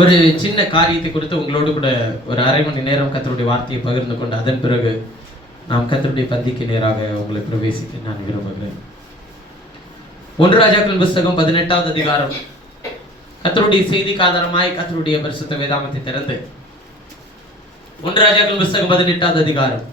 ஒரு சின்ன காரியத்தை குறித்து உங்களோடு கூட ஒரு அரை மணி நேரம் கர்த்தருடைய வார்த்தையை பகிர்ந்து கொண்டு அதன் பிறகு நாம் கர்த்தருடைய பந்திக்கு நேராக உங்களை பிரவேசிக்க நான் விரும்புகிறேன். 1 ராஜாக்கள் புஸ்தகம் 18வது அதிகாரம். கர்த்தருடைய செய்திக்கு ஆதாரமாய் கர்த்தருடைய பரிசுத்த வேதாகமத்தை திறந்து 1 ராஜாக்கள் புஸ்தகம் 18வது அதிகாரம்.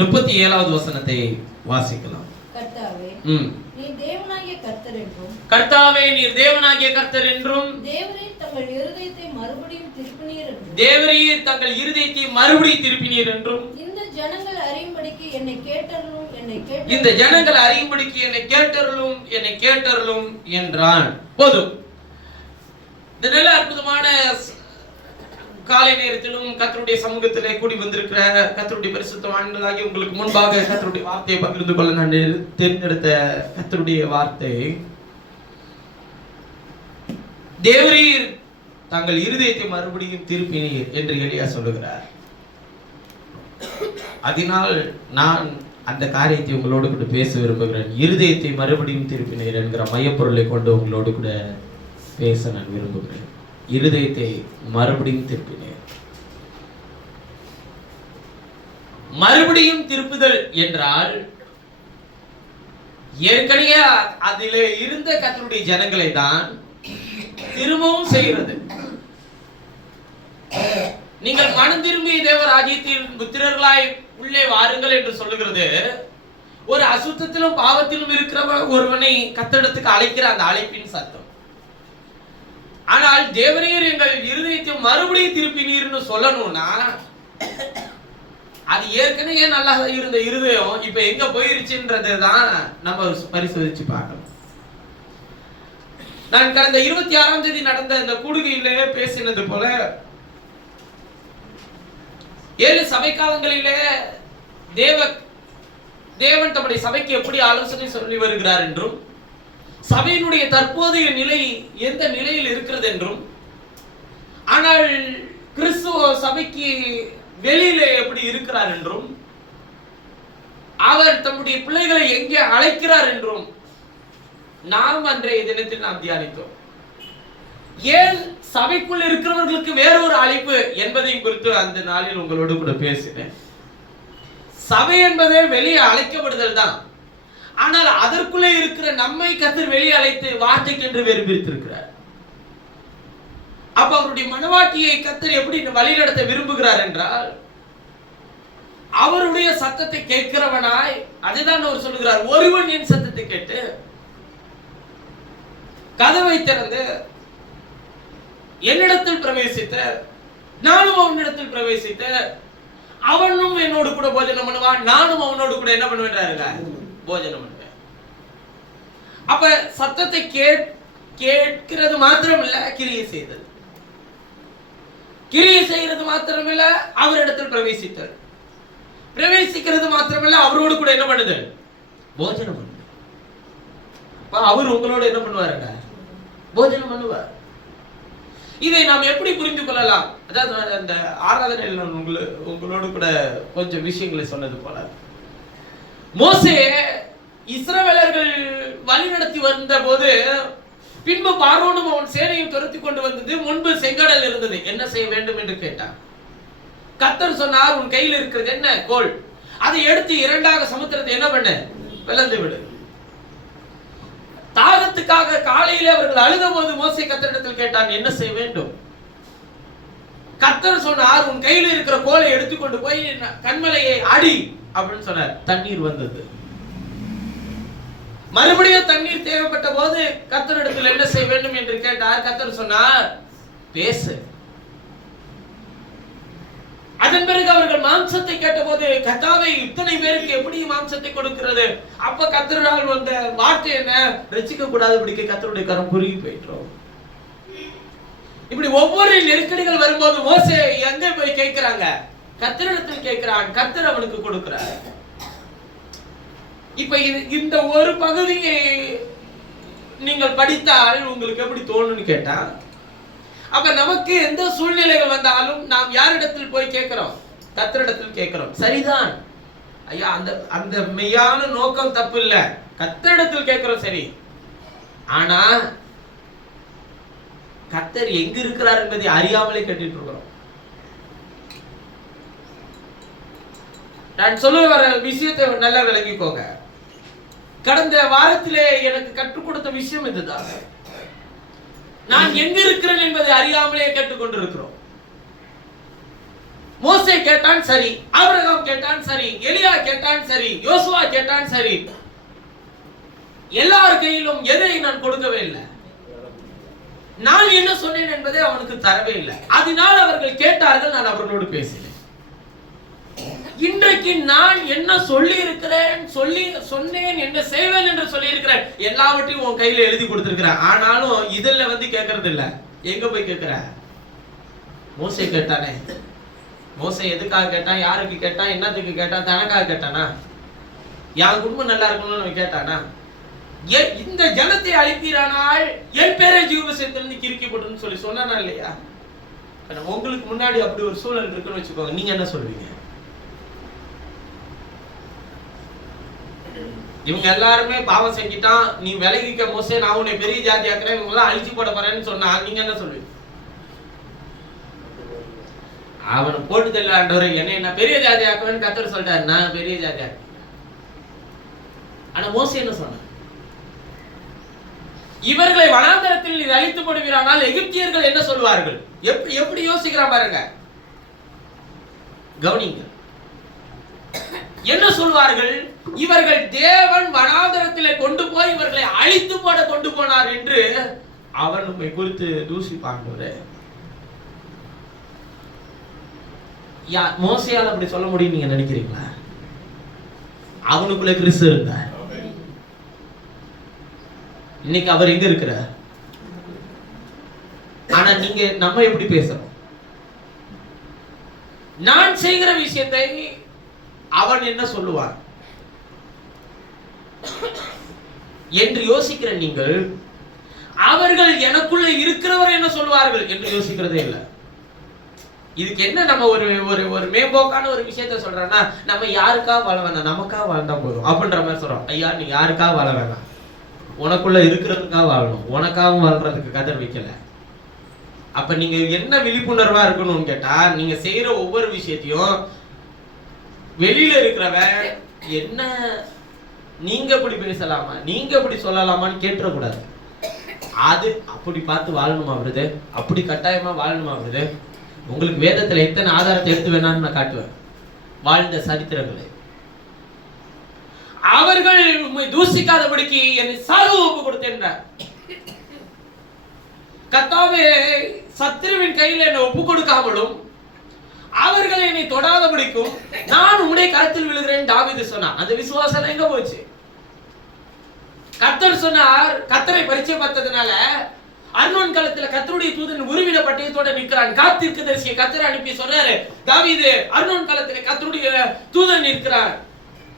முப்பத்தி 7வது வசனத்தை வாசிக்கலாம். கர்த்தாவே நீர் தேவனாகிய கர்த்தர் என்றும் கர்த்தாவே நீர் தேவனாகிய கர்த்தர் என்றும் தேவரீர் தங்கள் இருதயத்தை மறுபடியும் திருப்பினீர் என்றும் தேவரீர் தங்கள் இருதயத்தை மறுபடியும் திருப்பினீர் என்றும் இந்த ஜனங்கள் அறியும்படிக்கு என்னை கேட்டருளும் இந்த ஜனங்கள் அறியும்படிக்கு என்னை கேட்டருளும் என்றான். போதும். இந்த நல்ல அற்புதமான காலை நேரத்திலும் கர்த்தருடைய சமூகத்திலே கூடி வந்திருக்கிற கர்த்தருடைய பரிசுத்தவான்களாகி உங்களுக்கு முன்பாக கர்த்தருடைய வார்த்தையை பகிர்ந்து கொள்ள நான் தேர்ந்தெடுத்த கர்த்தருடைய வார்த்தை, தேவரீர் தங்கள் இருதயத்தை மறுபடியும் திருப்பினீர் என்று எலியா சொல்லுகிறார். அதனால் நான் அந்த காரியத்தை உங்களோடு கூட பேச விரும்புகிறேன். இருதயத்தை மறுபடியும் திருப்பினீர் என்கிற மையப்பொருளை கொண்டு உங்களோடு கூட பேச நான் விரும்புகிறேன். இருதயத்தை மறுபடியும் திருப்பினேன். மறுபடியும் திருப்புதல் என்றால் ஏற்கனவே அதிலே இருந்த கர்த்தருடைய ஜனங்களை தான் திரும்பவும் செய்கிறது. நீங்கள் மனம் திரும்பி தேவராஜ்யத்தின் புத்திரர்களாய் உள்ளே வாருங்கள் என்று சொல்லுகிறது. ஒரு அசுத்தத்திலும் பாவத்திலும் இருக்கிற ஒருவனை கர்த்தரிடத்துக்கு அழைக்கிற அந்த அழைப்பின் சத்தம். ஆனால் தேவரீர் எங்கள் இருதயத்தை மறுபடியும் திருப்பினீர்னு சொல்லணும்னா அது ஏற்கனவே நல்லா இருந்த இருதயம் இப்ப எங்க போயிருச்சுன்றது தான் நம்ம பரிசோதிச்சு பார்க்கணும். நான் கடந்த 26ஆம் தேதி நடந்த இந்த கூடுகையிலே பேசினது போல 7 சபை காலங்களிலே தேவன் தம்முடைய சபைக்கு எப்படி ஆலோசனை சொல்லி வருகிறார் என்றும் சபையினுடைய தற்போதைய நிலை எந்த நிலையில் இருக்கிறது என்றும், ஆனால் கிறிஸ்துவ சபைக்கு வெளியிலே எப்படி இருக்கிறார் என்றும், அவர் தம்முடைய பிள்ளைகளை எங்கே அழைக்கிறார் என்றும் நாம் அன்றைய தினத்தில் நாம் தியானித்தோம். ஏன் சபைக்குள் இருக்கிறவர்களுக்கு வேறொரு அழைப்பு என்பதையும் குறித்து அந்த நாளில் உங்களோடு கூட பேசினேன். சபை என்பதே வெளியே அழைக்கப்படுதல் தான். ஆனால் அதற்குள்ளே இருக்கிற நம்மை கர்த்தர் வெளியே அழைத்து வார்த்தைக்கு என்று வேறு பிரித்திருக்கிறார். அப்ப அவருடைய மனவாட்டியை கர்த்தர் எப்படி வழிநடத்த விரும்புகிறார் என்றால் அவருடைய சத்தத்தை கேட்கிறவனாய், அதுதான் அவர் சொல்லுகிறார், ஒருவன் என் சத்தத்தை கேட்டு கதவை திறந்து என்னிடத்தில் பிரவேசித்த நானும் அவனிடத்தில் பிரவேசித்த அவனும் என்னோடு கூட போஜனம் பண்ணுவான், நானும் அவனோடு கூட என்ன பண்ணுவேன் போஜனம் பண்ணுவேன். அப்ப சத்தத்தை கேட்கிறது மாத்திரமில்ல, கிரியை செய்தது. கிரியை செய்கிறது மாத்திரமில்ல, அவரிடத்தில் பிரவேசிக்கிறது மாத்திரமில்ல, அவரோடு கூட என்ன பண்ணுது, போஜனம் பண்ணுது. அவர் உங்களோட என்ன பண்ணுவாருங்க, போஜனம் பண்ணுவார். இதை நாம் எப்படி புரிந்து கொள்ளலாம்? அதாவது அந்த ஆராதனையில் நான் உங்களோடு கூட கொஞ்சம் விஷயங்களை சொன்னது போல, மோசே இஸ்ரவேலர்கள் வழி நடத்தி வந்த போது பின்பு பார்வோனும் அவன் சேனையும் துரத்தி கொண்டு வந்தது. முன்பு செங்கடல் இருந்தது. என்ன செய்ய வேண்டும் என்று கேட்டான். கர்த்தர் சொன்னார், உன் கையில் இருக்கிறது என்ன, கோல், அதை எடுத்து 2ஆக சமுத்திரத்தை என்ன பண்ண, பிளந்து விடு. தாகத்துக்காக காலையிலே அவர்கள் அழுத போது மோசே கர்த்தரிடத்தில் கேட்டான், என்ன செய்ய வேண்டும்? கர்த்தர் சொன்னார், உன் கையில் இருக்கிற கோலை எடுத்துக்கொண்டு போய் கண்மலையை அடி அப்படின்னு சொன்னார். தண்ணீர் வந்தது. மறுபடியும் தண்ணீர் தேவைப்பட்ட போது கர்த்தரிடத்தில் என்ன செய்ய வேண்டும் என்று கேட்டார். கர்த்தர் சொன்னார், பேசு. அதன் பிறகு அவர்கள் மாம்சத்தை கேட்டபோது, கர்த்தாவே இத்தனை பேருக்கு எப்படி மாம்சத்தை கொடுக்கிறது? அப்ப கர்த்தரால் வந்த வார்த்தை என்ன, ரட்சிக்க கூடாதபடிக்கு கர்த்தருடைய கரம் குறுகி போயிட்டோம். இப்படி ஒவ்வொரு நெருக்கடிகள் வரும்போது மோசே எங்க போய் கேட்கிறாங்க, கர்த்தரிடத்தில் கேட்கிறான். கர்த்தர் அவனுக்கு கொடுக்கிறார். இப்ப இந்த ஒரு பகுதியை நீங்கள் படித்தால் உங்களுக்கு எப்படி தோணும்னு கேட்டா, அப்ப நமக்கு எந்த சூழ்நிலைகள் வந்தாலும் நாம் யாரிடத்தில் போய் கேட்கிறோம்? கர்த்தரிடத்தில் கேட்கிறோம். சரிதான் ஐயா, அந்த அந்த மெய்யான நோக்கம் தப்பு இல்ல, கர்த்தரிடத்தில் கேட்கிறோம் சரி. ஆனா கர்த்தர் எங்க இருக்கிறார் என்பதை அறியாமலே கேட்டுட்டு இருக்கிறோம். நான் சொல்ல வர விஷயத்தை நல்லா விளங்கிக்கோங்க. கடந்த வாரத்திலே எனக்கு கற்றுக் கொடுத்த விஷயம் இதுதான். நான் எங்க இருக்கிறேன் என்பதை அறியாமலே கேட்டுக்கொண்டிருக்கிறோம். மோசே கேட்டான் சரி, ஆபிரகாம் கேட்டான் சரி, எலியா கேட்டான் சரி, யோசுவா கேட்டான் சரி. எல்லார் கையிலும் எதை நான் கொடுக்கவே இல்லை. நான் என்ன சொன்னேன் என்பதை அவனுக்கு தரவே இல்லை. அதனால் அவர்கள் கேட்டார்கள், நான் அவர்களோடு பேசினேன். இன்றைக்கு நான் என்ன சொல்லி இருக்கிறேன், சொன்னேன், என்ன செய்வேன் என்று சொல்லி இருக்கிறேன், எல்லாவற்றையும் உன் கையில எழுதி கொடுத்திருக்கிறேன். ஆனாலும் இதுல கேட்கறது இல்ல. எங்க போய் கேட்கிற? மோசே கேட்டானே, மோசே எதுக்காக கேட்டான், யாருக்கு கேட்டான், என்னத்துக்கு கேட்டான்? தனக்காக கேட்டானா? என் குடும்பம் நல்லா இருக்கணும்னு கேட்டானா? இந்த ஜனத்தை அழிப்பீரானால் என் பேரை ஜீவசத்திலிருந்து கிறுக்கி போட்டுன்னு சொல்லி சொன்னானா இல்லையா? உங்களுக்கு முன்னாடி அப்படி ஒரு சூழல் இருக்குன்னு வச்சுக்கோங்க, நீங்க என்ன சொல்வீங்க? இவங்க எல்லாருமே பாவம் செஞ்சிட்டான், நீ விலகிக்க மோசே, நான் உன்னை பெரிய ஜாதி ஆக்குறேன், இவங்க எல்லாம் அழிச்சு போட போறேன்னு சொன்னா நீங்க என்ன சொல்வீங்க? அவனை போட்டு தெரியல ஆண்டவரே, என்ன பெரிய ஜாதி ஆக்குவேன்னு கர்த்தர் சொல்லிட்டாரு, நான் பெரிய ஜாதி ஆக்கு. ஆனா மோசே என்ன சொன்ன? இவர்களை வனாந்தரத்தில் நீர் அழித்து போடுவீரானால் எகிப்தியர்கள் என்ன சொல்வார்கள்? எப்படி யோசிக்கிறான் பாருங்க, கவனிங்க. என்ன சொல்வார்கள்? இவர்கள் தேவன் வனாந்தரத்திலே கொண்டு போய் இவர்களை அழித்து போட கொண்டு போனார் என்று அவன் உண்மை குறித்து தூசிப்பாங்க. மோசையால் அப்படி சொல்ல முடியும் நீங்க நினைக்கிறீங்களா? அவனுக்குள்ள கிறிஸ்து இருந்தார். இன்னைக்கு அவர் எங்க இருக்கிறார்? ஆனா நீங்க நம்ம எப்படி பேசுறோம்? நான் செய்கிற விஷயத்தை அவன் என்ன சொல்லுவான் என்று யோசிக்கிற நீங்கள், அவர்கள் எனக்குள்ள இருக்கிறவர் என்ன சொல்வார்கள் என்று யோசிக்கிறதே இல்லை. இதுக்கு என்ன நம்ம ஒரு ஒரு ஒரு மேம்போக்கான ஒரு விஷயத்த சொல்றோம்னா, நம்ம யாருக்காக வாழ வேணாம், நமக்காக வாழ்ந்தா போதும் அப்படின்ற மாதிரி சொல்றோம். ஐயா, நீ யாருக்காக வாழ வேணாம், உனக்குள்ள இருக்கிறதுக்காக வாழணும். உனக்காகவும் வாழ்றதுக்கு கதர் வைக்கல. அப்ப நீங்க என்ன விழிப்புணர்வா இருக்கணும்னு கேட்டா, நீங்க செய்யற ஒவ்வொரு விஷயத்தையும் வெளியில இருக்கிறவன் என்ன நீங்க இப்படி பேசலாமா, நீங்க இப்படி சொல்லலாமான்னு கேட்டுறக்கூடாது. அது அப்படி பார்த்து வாழணுமா வருது, அப்படி கட்டாயமா வாழணுமா வருது. உங்களுக்கு வேதத்துல எத்தனை ஆதாரத்தை எடுத்து வேணான்னு நான் காட்டுவேன், வாழ்ந்த சரித்திரங்களை. அவர்கள் தூசிக்காதபடிக்கு என்னை சாவு ஒப்பு கொடுத்தேன். கர்த்தாவே, சத்துருவின் கையில் என்னை ஒப்பு கொடுக்காமலும் அவர்கள் என்னை தொடாதபடிக்கும் நான் உம்முடைய கரத்தில் விழுகிறேன் தாவீது சொன்னான். அந்த விசுவாசம் எங்க போச்சு? கர்த்தர் சொன்னார், கர்த்தரை பரிச்சயம் பார்த்ததுனால அர்னோன் காலத்துல கர்த்தருடைய தூதன் உருவின பட்டயத்தோட நிற்கிறான். காத்திருக்கதரிசியை கர்த்தர் அனுப்பி சொன்னாரு, தாவீது, அர்னோன் காலத்துல கர்த்தருடைய தூதன் நிற்கிறான்.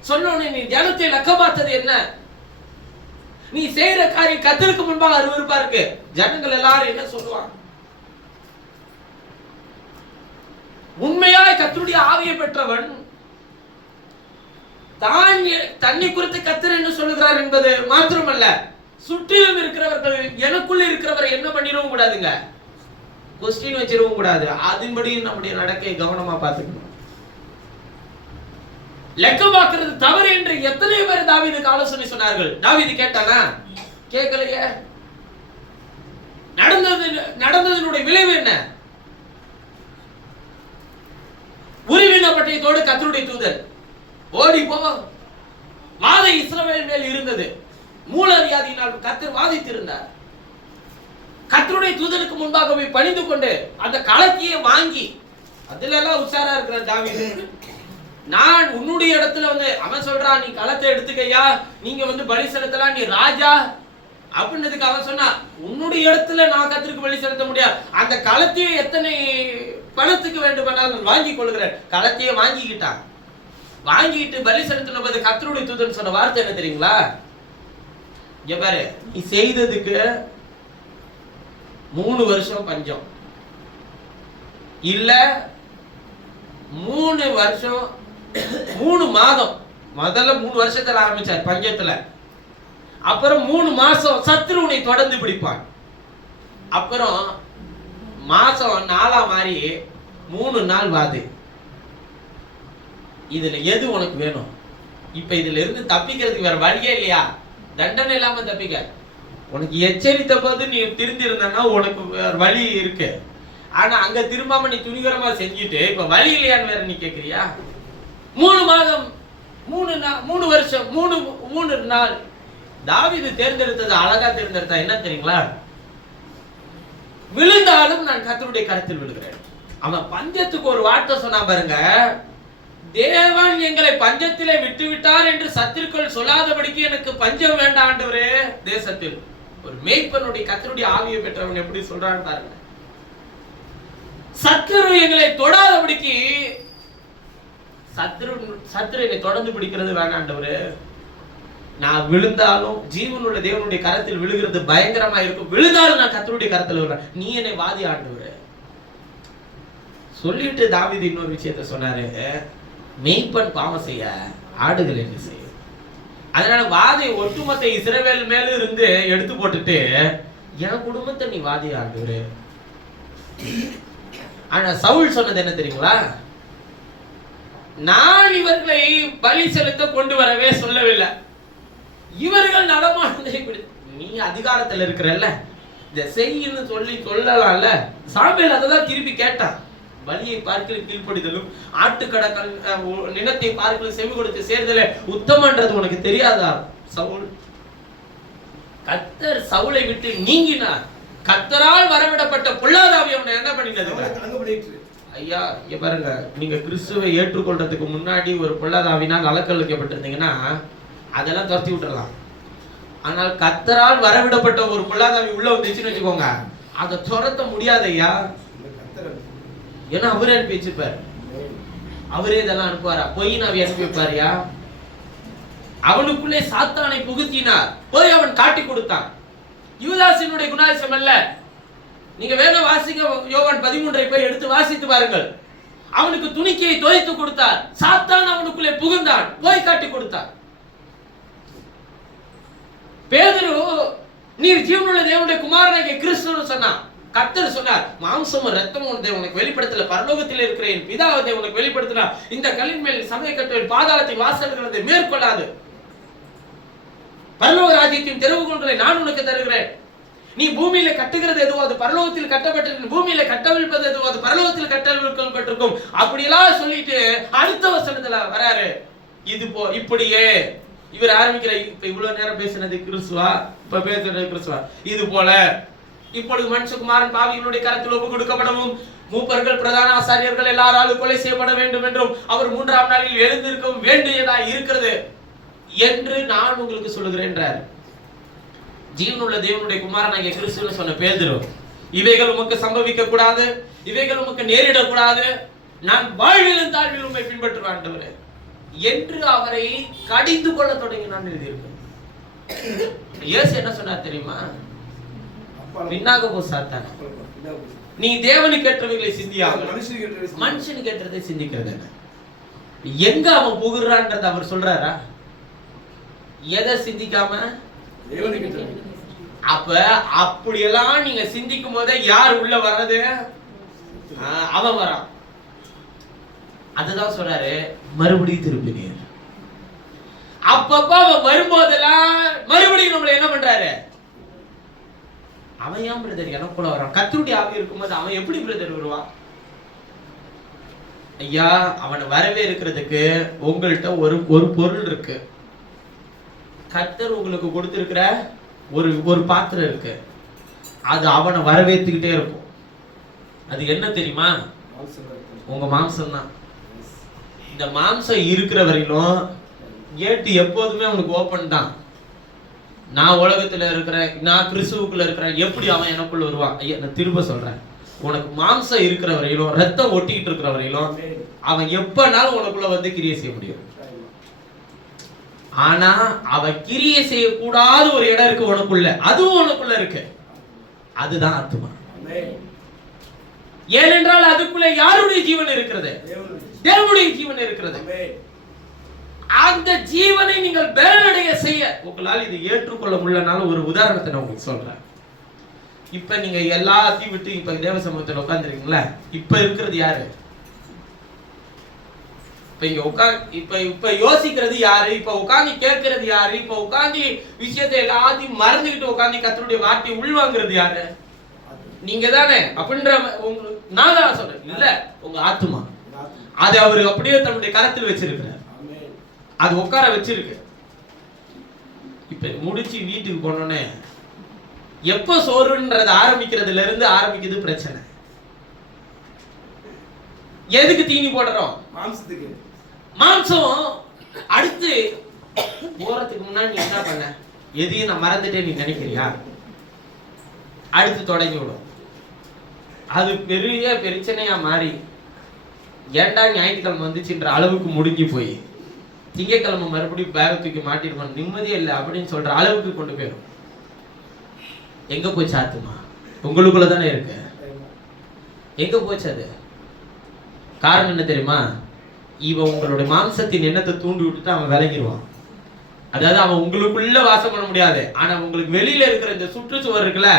சொன்னோனே, நீ ஜனத்தை லக்க பார்த்தது என்ன? நீ செய்யற காரியம் கர்த்தருக்கு முன்பாக அருவருப்பா இருக்கு. ஜனங்கள் எல்லாரும் என்ன சொல்லுவாங்க? உண்மையாய் கர்த்தருடைய ஆவியை பெற்றவன் தான் தன்னை குறித்து கர்த்தர் என்ன சொல்லுகிறார் என்பது மாத்திரமல்ல, சுற்றிலும் இருக்கிறவர்கள் எனக்குள்ள இருக்கிறவரை என்ன பண்ணிடவும் கூடாதுங்க, கொஸ்டின் வச்சிடவும் கூடாது. அதன்படியும் நம்முடைய நடக்கை கவனமா பார்த்துக்கணும். லெக்க பார்க்கிறது தவறு என்று எத்தனை பேர் தாவீதுக்கு ஆலோசனை சொன்னார்கள். தாவீது கேட்டானா? கேட்கலையே. நடந்ததனுடைய விளைவு என்ன? உருவின பட்டயத்தோடு கர்த்தருடைய தூதன் ஓடி போ. வாதை இஸ்ரவேல் மேல் இருந்தது. மூலவியாதியினால் கர்த்தர் வாதித்திருந்தார். கர்த்தருடைய தூதனுக்கு முன்பாக போய் பணிந்து கொண்டு அந்த களத்தையே வாங்கி, அதுல எல்லாம் உஷாரா இருக்கிற தாவீது, நான் உன்னுடைய இடத்துல அவன் சொல்றான், நீ களத்தை எடுத்துக்கையா, நீங்க பலி செலுத்தலாம், நீ ராஜா அப்படின்றதுக்கு அவன் சொன்னா, உன்னுடைய இடத்துல நான் கர்த்தருக்கு பலி செலுத்த முடியாது, அந்த களத்தையே எத்தனை பணத்துக்கு வேண்டுமானாலும் வாங்கி கொள்கிறேன். களத்தையே வாங்கிக்கிட்டான். வாங்கிட்டு பலி செலுத்தின போது கர்த்தருடைய தூதன் சொன்ன வார்த்தை என்ன தெரியுங்களா? இங்க பாரு, நீ செய்ததுக்கு 3 வருஷம் பஞ்சம், இல்ல 3 வருஷம் 3 மாதம். முதல்ல 3 வருஷத்துல ஆரம்பிச்சார் பஞ்சத்துல. அப்புறம் 3 மாசம் சத்துரு உன்னை தொடர்ந்து பிடிப்பான். அப்புறம் மாசம் 4 மாறி 3 நாள் வாது. இதுல எது உனக்கு வேணும்? இப்ப இதுல இருந்து தப்பிக்கிறதுக்கு வேற வழியே இல்லையா? தண்டனை இல்லாம தப்பிக்க. உனக்கு எச்சரித்த போது நீ திருந்தி இருந்தானா உனக்கு வேற வழி இருக்கு. ஆனா அங்க திரும்பாம நீ துணிகரமா செஞ்சுட்டு இப்ப வழி இல்லையான்னு வேற நீ கேக்குறியா? 3 மாதம் 3 வருஷம் 3 நாள். தாவீது தேர்ந்தெடுத்தது அழகா தேர்ந்தெடுத்தா என்ன தெரியுங்களா? விழுந்தாலும் நான் கர்த்தருடைய கரத்தில் விழுகிறேன். அவன் பஞ்சத்துக்கு ஒரு வார்த்தை சொன்னா பாருங்க, தேவன் எங்களை பஞ்சத்திலே விட்டு விட்டார் என்று சத்துருக்கள் சொல்லாதபடிக்கு எனக்கு பஞ்சம் வேண்டாம் ஆண்டவரே. தேசத்தில் ஒரு மேய்ப்பனுடைய கர்த்தருடைய ஆவியை பெற்றவன் எப்படி சொல்றான்னு பாருங்க. சத்துரு எங்களை தொடாதபடிக்கு, சத்துரு என்னை தொடர்ந்து பிடிக்கிறது வேண்டாம் ஆண்டவரே. நான் விழுந்தாலும் ஜீவனுள்ள தேவனுடைய கரத்தில் விழுகிறது பயங்கரமா இருக்கும். விழுந்தாலும் நான் கர்த்தருடைய கரத்தில் விழுறேன். நீ என்னை வாதி ஆண்டவரே சொல்லிட்டு தாவீது இன்னொரு விஷயத்தை சொன்னாரு, மேய்ப்பன் பாவம் செய்ய ஆடுகள் என்ன செய்யும். அதனால வாதி ஒட்டுமொத்த இஸ்ரவேல் மேல இருந்து எடுத்து போட்டுட்டு என் குடும்பத்தை நீ வாதி ஆண்டவரே. ஆனா சவுல் சொன்னது என்ன தெரியுங்களா? நான் இவர்களை பலி செலுத்த கொண்டு வரவே சொல்லவில்லை, இவர்கள் நடமாடுவதை. நீ அதிகாரத்தில் இருக்கிறல்ல, இதை செய்யன்னு சொல்லலாம்ல. சாமுவேல் அததான் திருப்பி கேட்டான். பலியை பார்க்கல கீழ்ப்படிதலும் ஆட்டுக்கடக்கல் நிலத்தை பார்க்கல செவி கொடுத்து சேர்தல உத்தமன்றது உனக்கு தெரியாதா சவுல்? கர்த்தர் சவுலை விட்டு நீங்கினார். கர்த்தரால் வரவிடப்பட்ட பொல்லாதாவி அவனை என்ன பண்ணினது? ஐயா இங்க பாருங்க, நீங்க கிறிஸ்துவை ஏற்றுக்கொள்றதுக்கு முன்னாடி ஒரு பொல்லாதாவினால் அலக்கல் வைக்கப்பட்டிருந்தீங்கன்னா அதெல்லாம் துரத்தி விட்டுறலாம். ஆனால் கர்த்தரால் வரவிடப்பட்ட ஒரு பொல்லாதாவி உள்ள வந்துச்சுன்னு வச்சுக்கோங்க, அதை துரத்த முடியாது ஐயா. ஏன்னா அவரே அனுப்பி வச்சிருப்பாரு. அவரே இதெல்லாம் அனுப்புவாரா? பொய் நாவி அனுப்பி வைப்பாரியா? அவனுக்குள்ளே சாத்தானை புகுத்தினார், போய் அவன் காட்டி கொடுத்தான். யூதாசினுடைய குணாதிசயம் அல்ல. நீங்க வேணா வாசிங்க, யோவான் 13 போய் எடுத்து வாசித்து பாருங்கள். அவனுக்கு துணிக்கையை துவைத்து கொடுத்தார். சாத்தான் அவனுக்குள்ளே புகுந்தான், போய் காட்டி கொடுத்தார். பேதுரு நீர் ஜீவனுள்ள தேவனுடைய குமாரனாகிய கிறிஸ்துன்னு சொன்னான். கர்த்தர் சொன்னார், மாம்சமும் ரத்தமும் உனக்கு வெளிப்படுத்தல, பரலோகத்தில் இருக்கிற என் பிதாவை உனக்கு வெளிப்படுத்தினார். இந்த கல்லின் மேல் சபையை கட்டுவேன், பாதாளத்தின் வாசல்களை மேற்கொள்ளாது. பரலோக ராஜ்யத்தின் திறவுகோல்களை நான் உனக்கு தருகிறேன். நீ பூமியில கட்டுகிறது எதுவோ அது பரலோகத்தில் கட்டப்பட்டிருக்கும், பூமியில கட்டவிழ்ப்பது எதுவோ அது பரலோகத்தில் கட்டவிழ்க்கப்பட்டிருக்கும். அப்படியெல்லாம் சொல்லிட்டு அடுத்த வசனத்துல வராரு. இது இப்படியே இவர் ஆரம்பிக்கிற, இப்ப இவ்வளவு நேரம் பேசினது கிறிஸ்துவா, இப்ப பேசுறது கிறிஸ்துவா. இது போல இப்பொழுது மனுஷகுமாரன் பாவிகளுடைய கரத்தில் ஒப்பு கொடுக்கப்படவும் மூப்பர்கள் பிரதான ஆசாரியர்கள் எல்லாராலும் கொலை செய்யப்பட வேண்டும் என்றும் அவர் 3ஆம் நாளில் எழுந்திருக்கவும் வேண்டியதா இருக்கிறது என்று நான் உங்களுக்கு சொல்லுகிறேன். ஜீவனுள்ள தேவனுடைய குமாரனாகிய கிறிஸ்துன்னு சொன்ன பேதுரு, இவைகள் உமக்கு சம்பவிக்க கூடாது, இவைகள் உமக்கு நேரிடக்கூடாது, நான் வாழ்விலும் தாழ்விலும் உம்மை பின்பற்றுவேன் என்று அவரை கடிந்து கொள்ள தொடங்கினான் எழுதியிருக்கேன். இயேசு என்ன சொன்னார் தெரியுமா? பின்னாக போ சாத்தான, நீ தேவனுக்கு ஏற்றவைகளை சிந்தியாக மனுஷனுக்கு ஏற்றதை சிந்திக்கிறது. எங்க அவன் புகுறான்றத அவர் சொல்றாரா? எதை சிந்திக்காம? அப்ப அப்படியெல்லாம் நீங்க சிந்திக்கும் போதே யார் உள்ள வர்றது? அவன் வரான். அதுதான் சொல்றாரு, மறுபடியும் திருப்பினீர். அப்பப்ப அவன் வரும்போதெல்லாம் மறுபடியும் நம்மள என்ன பண்றாரு? அவன் ஏன் பிரதர் எனக்குள்ள வரான்? கர்த்தருடைய ஆவி இருக்கும்போது அவன் எப்படி பிரதர் வருவான்? ஐயா, அவனை வரவே இருக்கிறதுக்கு உங்கள்கிட்ட ஒரு பொருள் இருக்கு. கர்த்தர் உங்களுக்கு கொடுத்திருக்கிற ஒரு பாத்திரம் இருக்கு, அது அவனை வரவேற்றுக்கிட்டே இருக்கும். அது என்ன தெரியுமா? உங்க மாம்சம் தான். இந்த மாம்சம் இருக்கிற வரையிலும் கேட்டு எப்போதுமே அவனுக்கு ஓப்பன் தான். நான் உலகத்துல இருக்கிறேன், நான் கிறிஸ்துவுக்குள்ள இருக்கிறேன், எப்படி அவன் எனக்குள்ள வருவான்? ஐயா, நான் திரும்ப சொல்றேன், உனக்கு மாம்சம் இருக்கிற வரையிலும், ரத்தம் ஒட்டிக்கிட்டு இருக்கிற வரையிலும் அவன் எப்பனாலும் உனக்குள்ள வந்து கிரியை செய்ய முடியும். ஆனா அவன் கிரியை செய்யக்கூடாத ஒரு இடம் இருக்கு உனக்குள்ள, அதுவும் உனக்குள்ள இருக்கு. அதுதான் ஆத்துமா. ஏனென்றால் அதுக்குள்ளே யாருடைய ஜீவன் இருக்கிறது? தேவனுடைய ஜீவன் இருக்கிறது. அந்த ஜீவனை நீங்கள் பலனடைய செய்ய உங்களால் இது ஏற்றுக்கொள்ள முடியலனாலும் ஒரு உதாரணத்தை நான் உங்களுக்கு சொல்றேன். இப்ப நீங்க எல்லாத்தையும் விட்டு இப்ப தேவ சமூகத்தில் உட்கார்ந்துருக்கீங்களா? இப்ப இருக்கிறது யாரு? இப்ப இங்க இப்ப யோசிக்கிறது யாரு? இப்ப உட்கார்ந்து கேட்கறது யாரு? இப்ப உட்கார்ந்து விஷயத்தை எல்லாத்தையும் மறந்துகிட்டு உட்கார்ந்து கர்த்தருடைய வார்த்தையை உள்வாங்கிறது யாரு? நீங்க தானே. அப்படின்ற நான் தான் சொல்றேன், இல்ல உங்க ஆத்துமா. அது அவரு அப்படியே தன்னுடைய கரத்தில் வச்சிருக்கிறார், அது உட்கார வச்சிருக்கு. இப்ப முடிச்சு வீட்டுக்கு போனோன்னே எப்ப சோறுன்றது ஆரம்பிக்கிறதுல இருந்து ஆரம்பிக்குது பிரச்சனை. எதுக்கு தீனி போடுறோம்? மாம்சத்துக்கு. மாம்சம் அடுத்து போறதுக்கு முன்னாடி நீ என்ன பண்ண? எதையும் நான் மறந்துட்டே நீ நினைக்கிறியா? அடுத்து தொடங்கி விடும். அது பெரிய பிரச்சனையா மாறி ஏண்டா ஞாயிற்றுக்கிழமை வந்துச்சுன்ற அளவுக்கு முடிஞ்சு போய் திங்கக்கிழமை மறுபடியும் பேக தூக்கி மாட்டிருக்கோம், நிம்மதியே இல்லை அப்படின்னு சொல்ற அளவுக்கு கொண்டு போயிடும். எங்க போச்சு ஆத்துமா? உங்களுக்குள்ள தானே இருக்கு. எங்க போச்சு அது? காரணம் என்ன தெரியுமா? இவன் உங்களுடைய மாம்சத்தின் எண்ணத்தை தூண்டி விட்டுட்டு அவன் விலகிடுவான். அதாவது அவன் உங்களுக்குள்ள வாசம் பண்ண முடியாது, ஆனா உங்களுக்கு வெளியில இருக்கிற இந்த சுற்றுச்சுவர் இருக்குல்ல,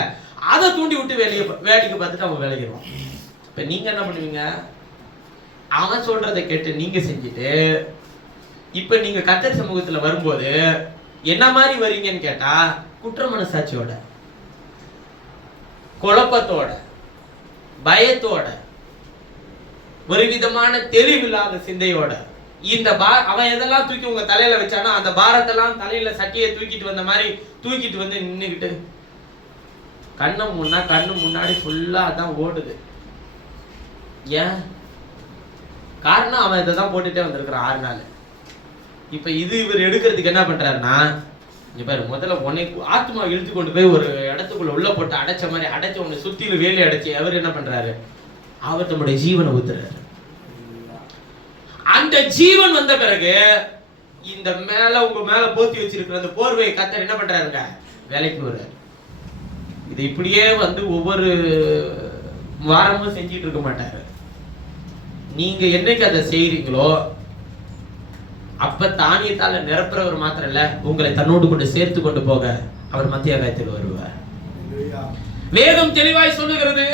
அதை தூண்டி விட்டு வெளியே வேடிக்கை பார்த்துட்டு அவன் விலகிடுவான். இப்ப நீங்க என்ன பண்ணுவீங்க? அவன் சொல்றதை கேட்டு நீங்க செஞ்சுட்டு இப்ப நீங்க கர்த்தர் சமூகத்துல வரும்போது என்ன மாதிரி வரீங்கன்னு கேட்டா, குற்ற மனசாட்சியோட, குழப்பத்தோட, பயத்தோட, ஒரு விதமான தெளிவில்லாத சிந்தையோட, இந்த அவன் எதெல்லாம் தூக்கி உங்க தலையில வச்சானோ அந்த பாரத்தெல்லாம் தலையில சட்டியை தூக்கிட்டு வந்த மாதிரி தூக்கிட்டு வந்து நின்னுக்கிட்டு கண்ணு முன்னாடி ஃபுல்லா அதான் ஓடுது. ஏன் காரணம்? அவன் இதை தான் போட்டுட்டே வந்திருக்கிறான் 6 நாள். இப்ப இது இவர் எடுக்கிறதுக்கு என்ன பண்றாருன்னா, இங்க பாரு, முதல்ல உன்னை ஆத்மா இழுத்து கொண்டு போய் ஒரு இடத்துக்குள்ள உள்ள போட்டு அடைச்ச மாதிரி அடைச்சு உன்னை சுத்தியில வேலி அடைச்சு அவர் என்ன பண்றாரு? அவர் நம்முடைய ஜீவனை ஊத்துறாரு. அந்த ஜீவன் வந்த பிறகு இந்த உங்க மேல போத்தி வச்சிருக்கிற அந்த போர்வையை கர்த்தர் என்ன பண்றாருங்க? வேலைக்கு வர்றாரு. இது இப்படியே ஒவ்வொரு வாரமும் செஞ்சிட்டு இருக்க மாட்டாரு. நீங்க என்னைக்கு அதை செய்றீங்களோ அப்ப தானியத்தால நிரப்புறவர் மாத்திரம் இல்ல, உங்களை தன்னோடு கொண்டு சேர்த்து கொண்டு போக அவர் மத்திய காலத்தில் வருவார். வேதம் தெளிவாய் சொல்லுகிறது,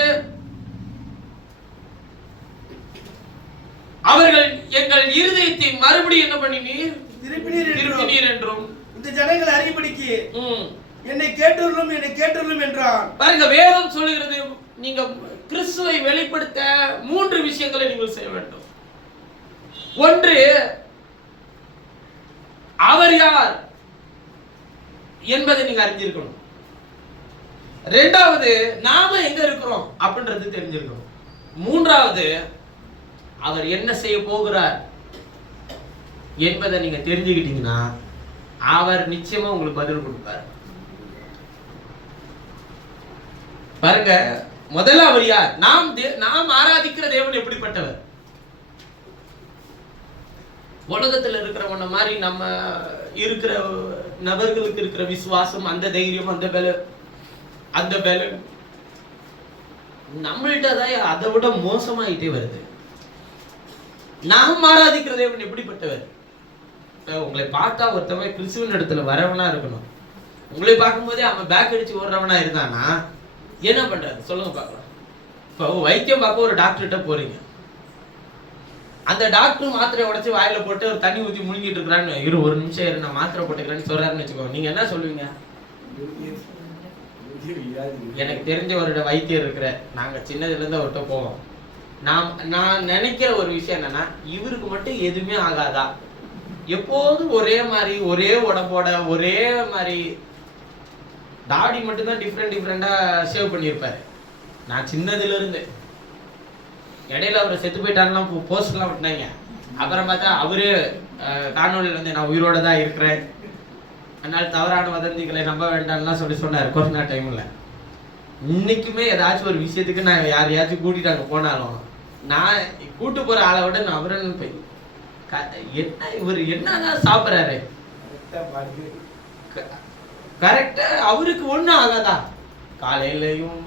அவர்கள் எங்கள் இருதயத்தை மறுபடியும் என்ன பண்ணினீர்? திருப்பினீர் என்றும் இந்த ஜனங்களை அறிபடிக்கு என்னை கேட்டுள்ளோம் என்றான். பாருங்க, வேதம் சொல்லுகிறது, நீங்க கிறிஸ்துவை வெளிப்படுத்த 3 விஷயங்களை நீங்கள் செய்ய வேண்டும். ஒன்று, அவர் யார் என்பதை நீங்க அறிஞ்சிருக்கணும். 2வது, நாம எங்க இருக்கிறோம் அப்படின்றது தெரிஞ்சிருக்கணும். 3வது, அவர் என்ன செய்ய போகிறார் என்பதை நீங்க தெரிஞ்சுக்கிட்டீங்கன்னா அவர் நிச்சயமா உங்களுக்கு பதில் கொடுப்பார். பாருங்க, முதல்ல அவர் யார்? நாம் ஆராதிக்கிற தேவன் எப்படிப்பட்டவர்? உலகத்துல இருக்கிறவன மாதிரி நம்ம இருக்கிற நபர்களுக்கு இருக்கிற விசுவாசம், அந்த தைரியம், அந்த பலன் நம்மள்ட்ட தான் அதை விட மோசமாயிட்டே வருது. நாம் ஆராதிக்கிற தேவன் எப்படிப்பட்டவர்? உங்களை பார்த்தா ஒருத்தவன் கிறிஸ்துவின் இடத்துல வரவனா இருக்கணும். உங்களை பார்க்கும்போதே அவன் பேக் அடிச்சு ஓடுறவனா இருந்தானா என்ன பண்றது சொல்லுங்க பார்க்கலாம். இப்போ வைத்தியம் பார்க்க ஒரு டாக்டர்கிட்ட போறீங்க, அந்த டாக்டர் மாத்திரை உடைச்சு வாயில போட்டு ஒரு தண்ணி ஊற்றி முழுங்கிட்டு இருக்கிறான்னு, ஒரு நிமிஷம் இரு நான் மாத்திரை போட்டுக்கிறேன்னு சொல்றாருன்னு வச்சுக்கோங்க, நீங்க என்ன சொல்லுவீங்க? எனக்கு தெரிஞ்ச ஒரு வைத்தியர் இருக்கிற, நாங்க சின்னதுல இருந்து அவர்கிட்ட போவோம். நான் நினைக்கிற ஒரு விஷயம் என்னன்னா, இவருக்கு மட்டும் எதுவுமே ஆகாதா? எப்போதும் ஒரே மாதிரி, ஒரே உடம்போட, ஒரே மாதிரி, தாடி மட்டும் தான் டிஃப்ரெண்டா ஷேவ் பண்ணியிருப்பாரு. நான் சின்னதுல இருந்து இடையில அவர் செத்து போயிட்டாருலாம் போஸ்ட்லாம் விட்டாங்க. அப்புறம் பார்த்தா அவரு காணொலியில் நான் உயிரோட தான் இருக்கிறேன், அதனால தவறான வதந்திகளை நம்ப வேண்டாம்லாம் சொன்னார் கொரோனா டைம்ல. இன்னைக்குமே ஏதாச்சும் ஒரு விஷயத்துக்கு நான் யாரையாச்சும் கூட்டிட்டு அங்கே போனாலும் நான் கூட்டு போற ஆளை விட நான் அவரை போய் என்ன இவர் என்னதான் சாப்பிட்றாரு கரெக்டா, அவருக்கு ஒன்றும் ஆகாதா? காலையிலயும்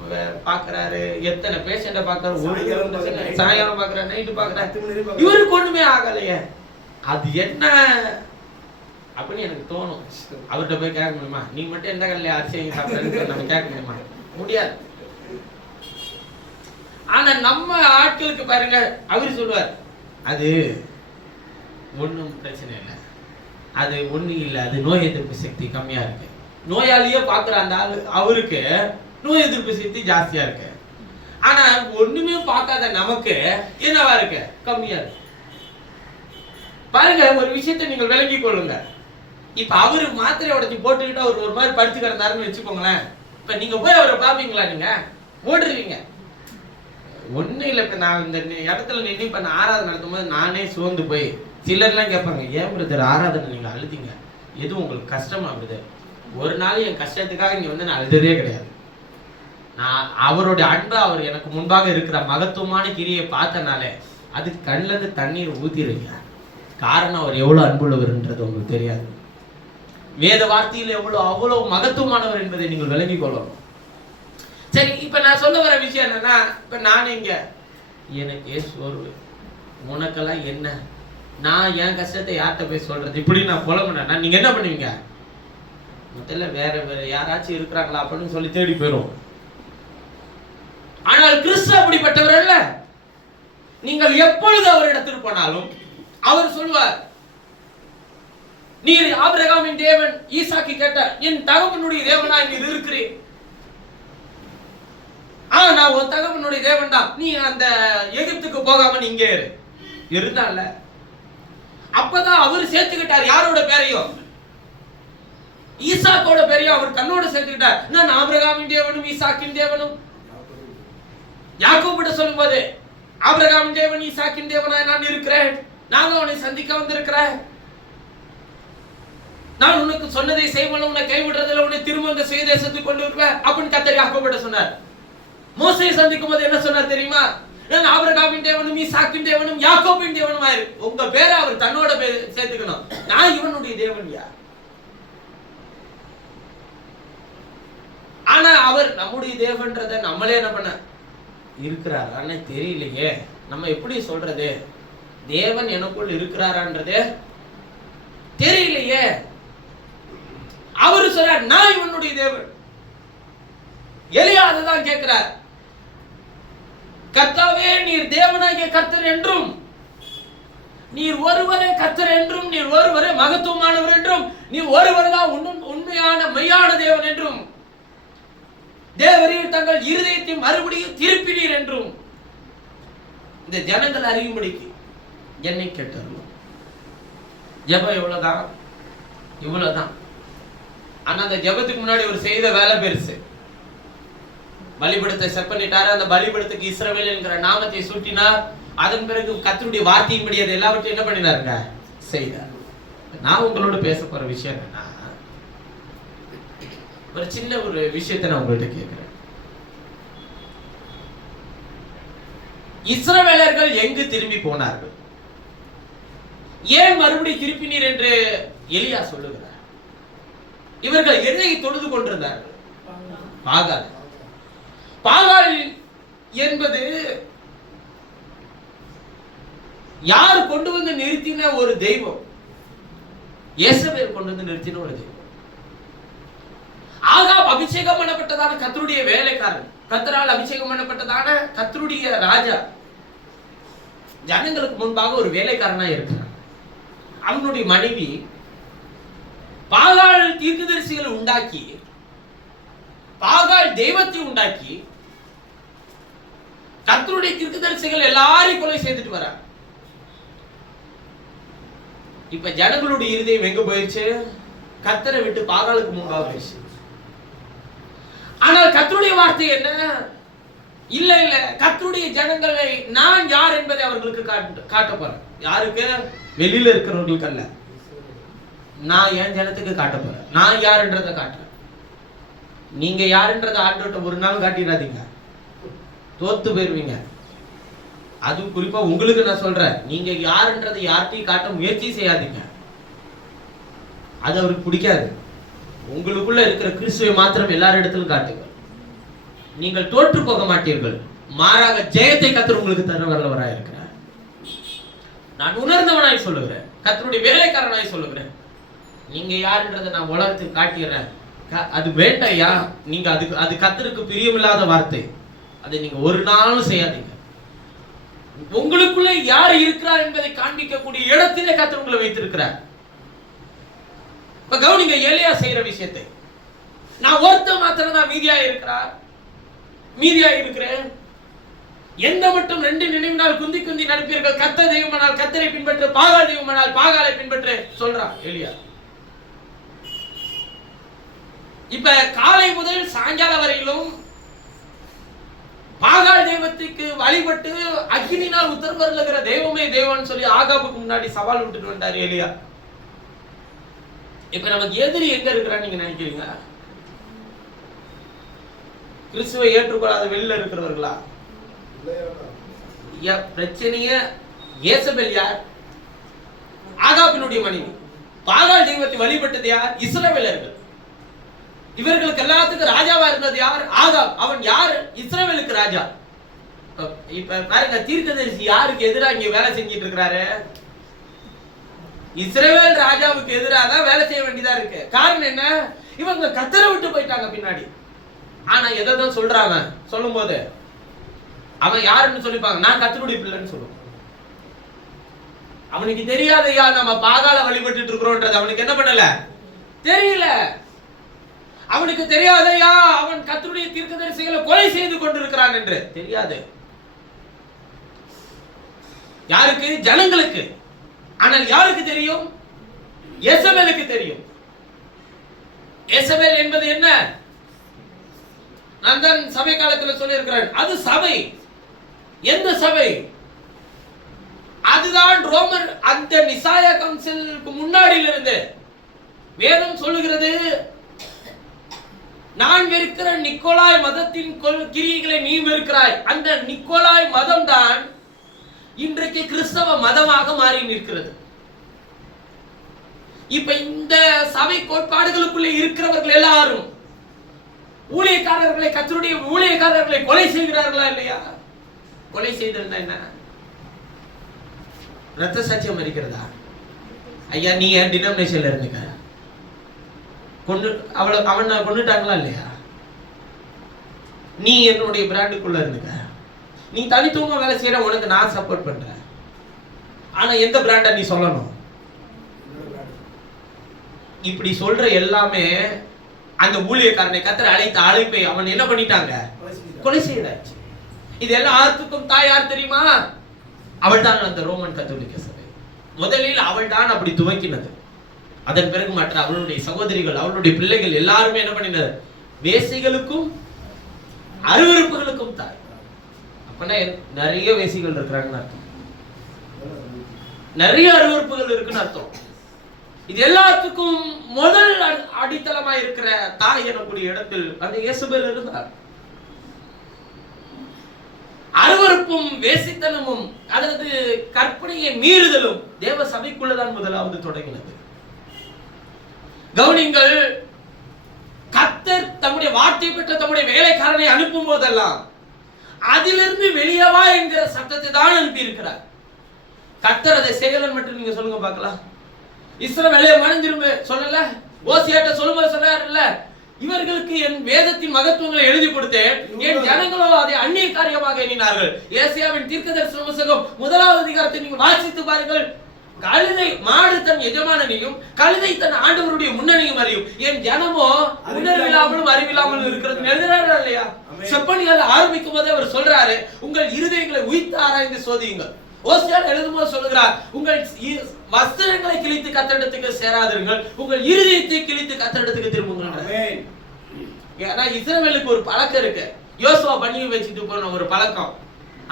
பாக்குறாரு, எத்தனை பேஷண்ட பாக்குறாரு, ஒரு சாயங்காலம் பாக்குறாரு, நைட்டு பாக்குறாரு, இவருக்கு ஒண்ணுமே ஆகலையே. அது என்ன அப்படின்னு எனக்கு தோணும். அவர்கிட்ட போய் கேட்க முடியுமா? நீ மட்டும் எந்த கல்ல அரிசி சாப்பிட்டு நம்ம கேட்க முடியுமா? முடியாது. ஆனா நம்ம ஆட்களுக்கு பாருங்க, அவரு சொல்லுவார், அது ஒண்ணும் பிரச்சனை இல்லை, அது ஒண்ணு இல்லை, அது நோய் எதிர்ப்பு சக்தி கம்மியா இருக்கு. நோயாளியே பாக்குற அந்த ஆளு அவருக்கு நோய் எதிர்ப்பு சக்தி ஜாஸ்தியா இருக்கு. ஆனா ஒண்ணுமே பார்க்காத நமக்கு என்னவா இருக்கு? கம்மியா இருக்கு. பாருங்க, ஒரு விஷயத்தை நீங்கள் விளங்கி கொள்ளுங்க. இப்ப அவரு மாத்திரை உடைச்சு போட்டுக்கிட்டு அவர் ஒரு மாதிரி படுத்து கிடந்தாருன்னு வச்சுக்கோங்களேன். இப்ப நீங்க போய் அவரை பாப்பீங்களா? நீங்க ஓடுறீங்க. ஒண்ணு இல்ல, இப்ப நான் இந்த இடத்துல நின்று இப்ப நான் ஆராதனை நடத்தும் போது நானே சோர்ந்து போய் சிலர்லாம் கேட்பாங்க, ஏன் பிரதர் ஆராதனை நீங்க அழுதிங்க, எது உங்களுக்கு கஷ்டமா பிரதர்? ஒரு நாள் என் கஷ்டத்துக்காக இங்க வந்து நான் அழுததே கிடையாது. நான் அவருடைய அன்பை, அவர் எனக்கு முன்பாக இருக்கிற மகத்துவமான கிரியை பார்த்தனாலே அதுக்கு கண்ணில இருந்து தண்ணீர் ஊத்திருங்க. காரணம் அவர் எவ்வளவு அன்புள்ளவர்ன்றது உங்களுக்கு தெரியாது. வேத வார்த்தையில் அவ்வளவு மகத்துவமானவர் என்பதை நீங்கள் விளங்கிக் கொள்ளணும். சரி, இப்ப நான் சொல்ல வர விஷயம் என்னன்னா, இப்ப நான் இங்க எனக்கே சோர்வு, உனக்கெல்லாம் என்ன, நான் என் கஷ்டத்தை யார்கிட்ட போய் சொல்றது, இப்படி நான் புலம்புனா நீங்க என்ன பண்ணுவீங்க? முதல்ல வேற யாராச்சும் இருக்கிறாங்களா அப்படின்னு சொல்லி தேடி போயிடும். ஆனால் கிறிஸ்து அப்படிப்பட்டவர் அல்ல. நீங்கள் எப்பொழுது அவரிடத்தில் போனாலும் அவர் சொல்வார், நீர் ஆபிரகாமின் தேவன், ஈசாக்கு கேட்டார், என் தகப்பனுடைய தேவனாய் நீர் இருக்கிறீர். நான் உன் தகப்பனுடைய தேவன் தான், நீ அந்த எகிப்துக்கு போகாம நீங்க இருந்தால. அப்பதான் அவர் சேர்த்துக்கிட்டார் யாரோட பேரையும், ஈசாக்கோட பேரையும் அவர் தன்னோட சேர்த்துக்கிட்டார். நான் ஆபிரகாமின் தேவனும் ஈசாக்கின் தேவனும். யாக்கோபிட்ட சொல்லும் போது, ஆபிரகாமின் தேவன் ஈசாக்கின் தேவனாய் நான் இருக்கிறேன், நான் அவனை சந்திக்க வந்திருக்கிறேன், நான் உனக்கு சொன்னதை செய்வனும், உன்னை கைவிடுறதில்லை, உன்னை திரும்ப இந்த சுயதேசத்துக்கு கொண்டு வருவேன் அப்படின்னு கர்த்தர் யாக்கோபிட்ட சொன்னார். மோசேயை சந்திக்கும் போது என்ன சொன்னார் தெரியுமா? நான் ஆபிரகாமின் தேவனும் ஈசாக்கின் தேவனும் யாக்கோபின் தேவனும் ஆயிரு. உங்க பேரை அவர் தன்னோட பேர் சேர்த்துக்கணும். நான் இவனுடைய தேவன் யார்? ஆனா அவர் நம்முடைய தேவன்றத நம்மளே என்ன பண்ண இருக்கிறார் ஆனா தெரியலையே. நம்ம எப்படி சொல்றது? தேவன் எனக்குள் இருக்கிறாரான்றதே தெரியலையே. அவரு சொல்றார், நான் இவனுடைய தேவன். எலியா அதுதான் கேட்கிறார், கர்த்தாவே நீர் தேவனாகிய கர்த்தர் என்றும், நீர் ஒருவரே கர்த்தர் என்றும், நீர் ஒருவரே மகத்துவமானவர் என்றும், நீ ஒருவர் தான் உண்மையான மெய்யான தேவன் என்றும், தேவரீர் தங்கள் இருதயத்தை மறுபடியும் திருப்பினீர் என்றும் இந்த ஜனங்கள் அறியும்படிக்கு என்னை கேட்டருளும். ஜெபம் இவ்வளவுதான். ஆனா அந்த ஜெபத்துக்கு முன்னாடி ஒரு செய்த வேலை பெருசு. பலிபீடத்தை செட் பண்ணிட்டாரு. அந்த பலிபீடத்துக்கு இஸ்ரவேல் என்கிற நாமத்தை சூட்டினார். அதன் பிறகு கர்த்தருடைய வார்த்தையின்படி அது எல்லாவற்றையும் என்ன பண்ணினாருங்க? செய்தார். நான் உங்களோட பேச போற விஷயம் என்னன்னா, ஒரு சின்ன ஒரு விஷயத்தை நான் உங்கள்கிட்ட கேட்கிறேன். இஸ்ரவேலர்கள் எங்கு திரும்பி போனார்கள்? ஏன் மறுபடியும் திருப்பினீர் என்று எலியா சொல்லுகிறார். இவர்கள் எதை தொழுது கொண்டிருந்தார்கள்? பாகால். பாகால் என்பது யார் கொண்டு வந்து நிறுத்தின ஒரு தெய்வம்? யேசபேல் கொண்டு வந்து நிறுத்தின ஒரு தெய்வம். ஆகாப் அபிஷேகம் பண்ணப்பட்டதான கர்த்தருடைய வேலைக்காரன், கர்த்தரால் அபிஷேகம் பண்ணப்பட்டதான கர்த்தருடைய ராஜா, ஜனங்களுக்கு முன்பாக ஒரு வேலைக்காரனா இருக்கிறான். அவனுடைய மனைவி பாகால் தீர்க்கதரிசிகளை உண்டாக்கி, பாகால் தெய்வத்தை உண்டாக்கி, கர்த்தருடைய தீர்க்கதரிசிகள் எல்லாரையும் கொலை செய்துட்டு வர. இப்ப ஜனங்களுடைய இருதயம் எங்க போயிடுச்சு? கர்த்தரை விட்டு பாகாலுக்கு முன்பாக போயிடுச்சு. ஆனால் கர்த்தருடைய வார்த்தை என்ன? இல்ல கர்த்தருடைய ஜனங்களை நான் யார் என்பதை அவர்களுக்கு காட்ட போறேன். யாருக்கு? வெளியில இருக்கிறவர்களுக்கு அல்ல, நான் என் ஜனத்துக்கு காட்ட போறேன். நான் யாருன்றதை காட்டுறேன். நீங்க யாருன்றதை ஆண்டவர்கிட்ட ஒரு நாள் காட்டிடாதீங்க, தோத்து போயிருவீங்க. அதுவும் குறிப்பா உங்களுக்கு நான் சொல்றேன், நீங்க யாருன்றதை யார்கிட்டையும் காட்ட முயற்சி செய்யாதீங்க. அது அவருக்கு பிடிக்காது. உங்களுக்குள்ள இருக்கிற கிறிஸ்துவை மாத்திரம் எல்லார் இடத்திலும் காட்டுங்க. நீங்கள் தோற்று போக மாட்டீர்கள், மாறாக ஜெயத்தை கர்த்தர் உங்களுக்கு தர வல்லவராய் இருக்கிறார். நான் உணர்ந்தவனாய் சொல்லுகிறேன், கர்த்தருடைய வேலைக்காரனாய் சொல்லுகிறேன். நீங்க யாருன்றதை நான் உலகத்துக்கு காட்டிடுறேன். அது வேண்டாயா, நீங்க அது கர்த்தருக்கு பிரியமில்லாத வார்த்தை. அதை நீங்க ஒரு நாளும் செய்யாதீங்க. உங்களுக்குள்ள யார் இருக்கிறார் என்பதை காண்பிக்கக்கூடிய இடத்திலே கர்த்தர் உங்களை வைத்திருக்கிறார். இப்ப கவனிங்க, எலியா செய்யற விஷயத்தை. நான் ஒருத்த மாத்திரம் தான் மீதியா இருக்கிறேன். எந்த மட்டும் 2 நினைவினால் குந்தி குந்தி நடப்பீர்கள், கர்த்தர் தெய்வமானால் கர்த்தரை பின்பற்று, பாகால் தெய்வமானால் பாகாலை பின்பற்று சொல்றான் எலியா. இப்ப காலை முதல் சாயங்காலம் வரையிலும் பாகால் தெய்வத்துக்கு வழிபட்டு அக்னினால் உத்தரவருகிற தெய்வமே தெய்வம்னு சொல்லி ஆகாபுக்கு முன்னாடி சவால் விட்டுட்டு வந்தார் எலியா. இப்ப நமக்கு எதிரி எங்க இருக்கிறான்னு நீங்க நினைக்கிறீங்க? கிறிஸ்துவை ஏற்றுக்கொள்ளாத வெளியில இருக்கிறவர்களா? பிரச்சனைய ஏசபெல் யார்? ஆகாபினுடைய மனைவி. பாகால் தெய்வத்தை வழிபட்டது யார்? இஸ்ரவேலர்கள். இவர்களுக்கு எல்லாத்துக்கும் ராஜாவா இருந்தது யார்? ஆகாப். அவன் யார்? இஸ்ரவேலுக்கு ராஜா. இப்ப பாருங்க, தீர்க்கதரிசி யாருக்கு எதிராக இங்க வேலை செஞ்சிட்டு இருக்கிறாரு? இஸ்ரவேல் ராஜாவுக்கு எதிராக தான் வேலை செய்ய வேண்டியதா இருக்கு. காரணம் என்ன? இவங்க கர்த்தரை விட்டு போயிட்டாங்க பின்னாடி. ஆனா எதான் சொல்றாங்க? சொல்லும் போது அவன் யாருன்னு சொல்லிப்பாங்க, நான் கர்த்தருடைய பிள்ளைன்னு சொல்லுவான். அவனுக்கு தெரியாதையா நம்ம பாகால வழிபட்டு இருக்கிறோம்ன்றது அவனுக்கு என்ன பண்ணல, தெரியல. அவனுக்கு தெரியாதையா அவன் கர்த்தருடைய தீர்க்கதரிசிகளை கொலை செய்து கொண்டிருக்கிறான் என்று தெரியாது. யாருக்கு? ஜனங்களுக்கு. ஆனால் யாருக்கு தெரியும்? எசபேலுக்கு தெரியும். எசபேல் என்பது என்ன? நான் தான் சபை காலத்தில் சொல்லி இருக்கிறேன், அது சபை. எந்த சபை? அதுதான் ரோமர் அந்த நிசாயா கவுன்சிலுக்கு முன்னாடியில் இருந்து வேதம் சொல்லுகிறது, நான் வெறுக்கிற நிக்கோலாய் மதத்தின் கிரியைகளை நீ வெறுக்கிறாய். அந்த நிக்கோலாய் மதம் தான் இன்றைக்கு கிறிஸ்தவ மதமாக மாறி நிற்கிறது. இப்ப இந்த சபை கோட்பாடுகளுக்குள்ளே இருக்கிறவர்கள் எல்லாரும் ஊழியக்காரர்களை, கர்த்தருடைய ஊழியக்காரர்களை கொலை செய்கிறார்களா இல்லையா? கொலை செய்தல் என்ன? ரத்த சாட்சியம் இருக்கிறதா? ஐயா நீ ஏன் டினாமினேஷன்ல இருந்துக்க, அவனை கொண்டுட்டாங்களா இல்லையா? நீ என்னுடைய பிராண்டுக்குள்ள இருந்துக்க, நீ தனித்துவமா வேலை செய்யற, உனக்கு நான் சப்போர்ட் பண்றேன். ஆனா எந்த பிராண்ட நீ சொல்லணும்? இப்படி சொல்ற எல்லாமே அந்த ஊழியக்காரனை கர்த்தர் அழைத்த அழைப்பை அவன் என்ன பண்ணிட்டாங்க? கொலை செய்தாச்சு. இது எல்லாம் ஆத்துக்கும் தாய் யார் தெரியுமா? அவள் தான் அந்த ரோமன் கத்தோலிக்க சபை. முதலில் அவள் தான் அப்படி துவக்கினது. அதன் பிறகு மற்ற அவளுடைய சகோதரிகள், அவளுடைய பிள்ளைகள் எல்லாருமே என்ன பண்ணினர்? வேசிகளுக்கும் அருவருப்புகளுக்கும் தாய். அப்பனா நிறைய வேசிகள் இருக்கிறாங்கன்னு அர்த்தம், நிறைய அருவருப்புகள் இருக்குன்னு அர்த்தம். இது எல்லாத்துக்கும் முதல் அடித்தளமா இருக்கிற தாய் எனக்கூடிய இடத்தில் அந்த இயேசுபேல் இருந்தார். அருவருப்பும் வேசித்தனமும் அதாவது கற்பனையை மீறுதலும் தேவ சபைக்குள்ளதான் முதலாவது தொடங்கினது. கவனிங்கள், கர்த்தர் தம்முடைய வார்த்தை பெற்ற தம்முடைய வேலைக்காரனை அனுப்பும் போதெல்லாம் அதிலிருந்து வெளியவா என்கிற சத்தத்தை தான் அனுப்பி இருக்கிறார். கர்த்தர் அதை செய்யலன்னு மட்டும் நீங்க சொல்லுங்க பார்க்கலாம். இஸ்ரவேலே மனந்திரும்ப சொல்லல, ஓசியாட்ட சொல்லும்போது சொல்றாருல்ல, இவர்களுக்கு என் வேதத்தின் மகத்துவங்களை எழுதி கொடுத்தேன், என் ஜனங்களோ அதை அந்நிய காரியமாக எண்ணினார்கள். ஏசாயாவின் தீர்க்கதரிசன புத்தகம் 1வது அதிகாரத்தை நீங்க வாசித்து பாருங்கள். கழுதை மாடு தன் எஜமானனையும் கழுதை தன் ஆண்டவருடைய முன்னணியும் அறியும், என் ஜனமோ உணர்வில்லாமலும் அறிவில்லாமலும் இருக்கிறது எழுதுறாரு இல்லையா? செப்பனியால ஆரம்பிக்கும் போதே அவர் சொல்றாரு, உங்கள் இருதயங்களை உய்த்து ஆராய்ந்து சோதியுங்கள். ஓசியால் எழுதும்போது சொல்லுகிறார், உங்கள் வஸ்திரங்களை கிழித்து கர்த்தரிடத்துக்கு சேராதீர்கள், உங்கள் இருதயத்தை கிழித்து கர்த்தரிடத்துக்கு திரும்புங்கள். ஏன்னா இஸ்ரவேலுக்கு ஒரு பழக்கம் இருக்கு, யோசுவா பண்ணி வச்சுட்டு போன ஒரு பழக்கம்.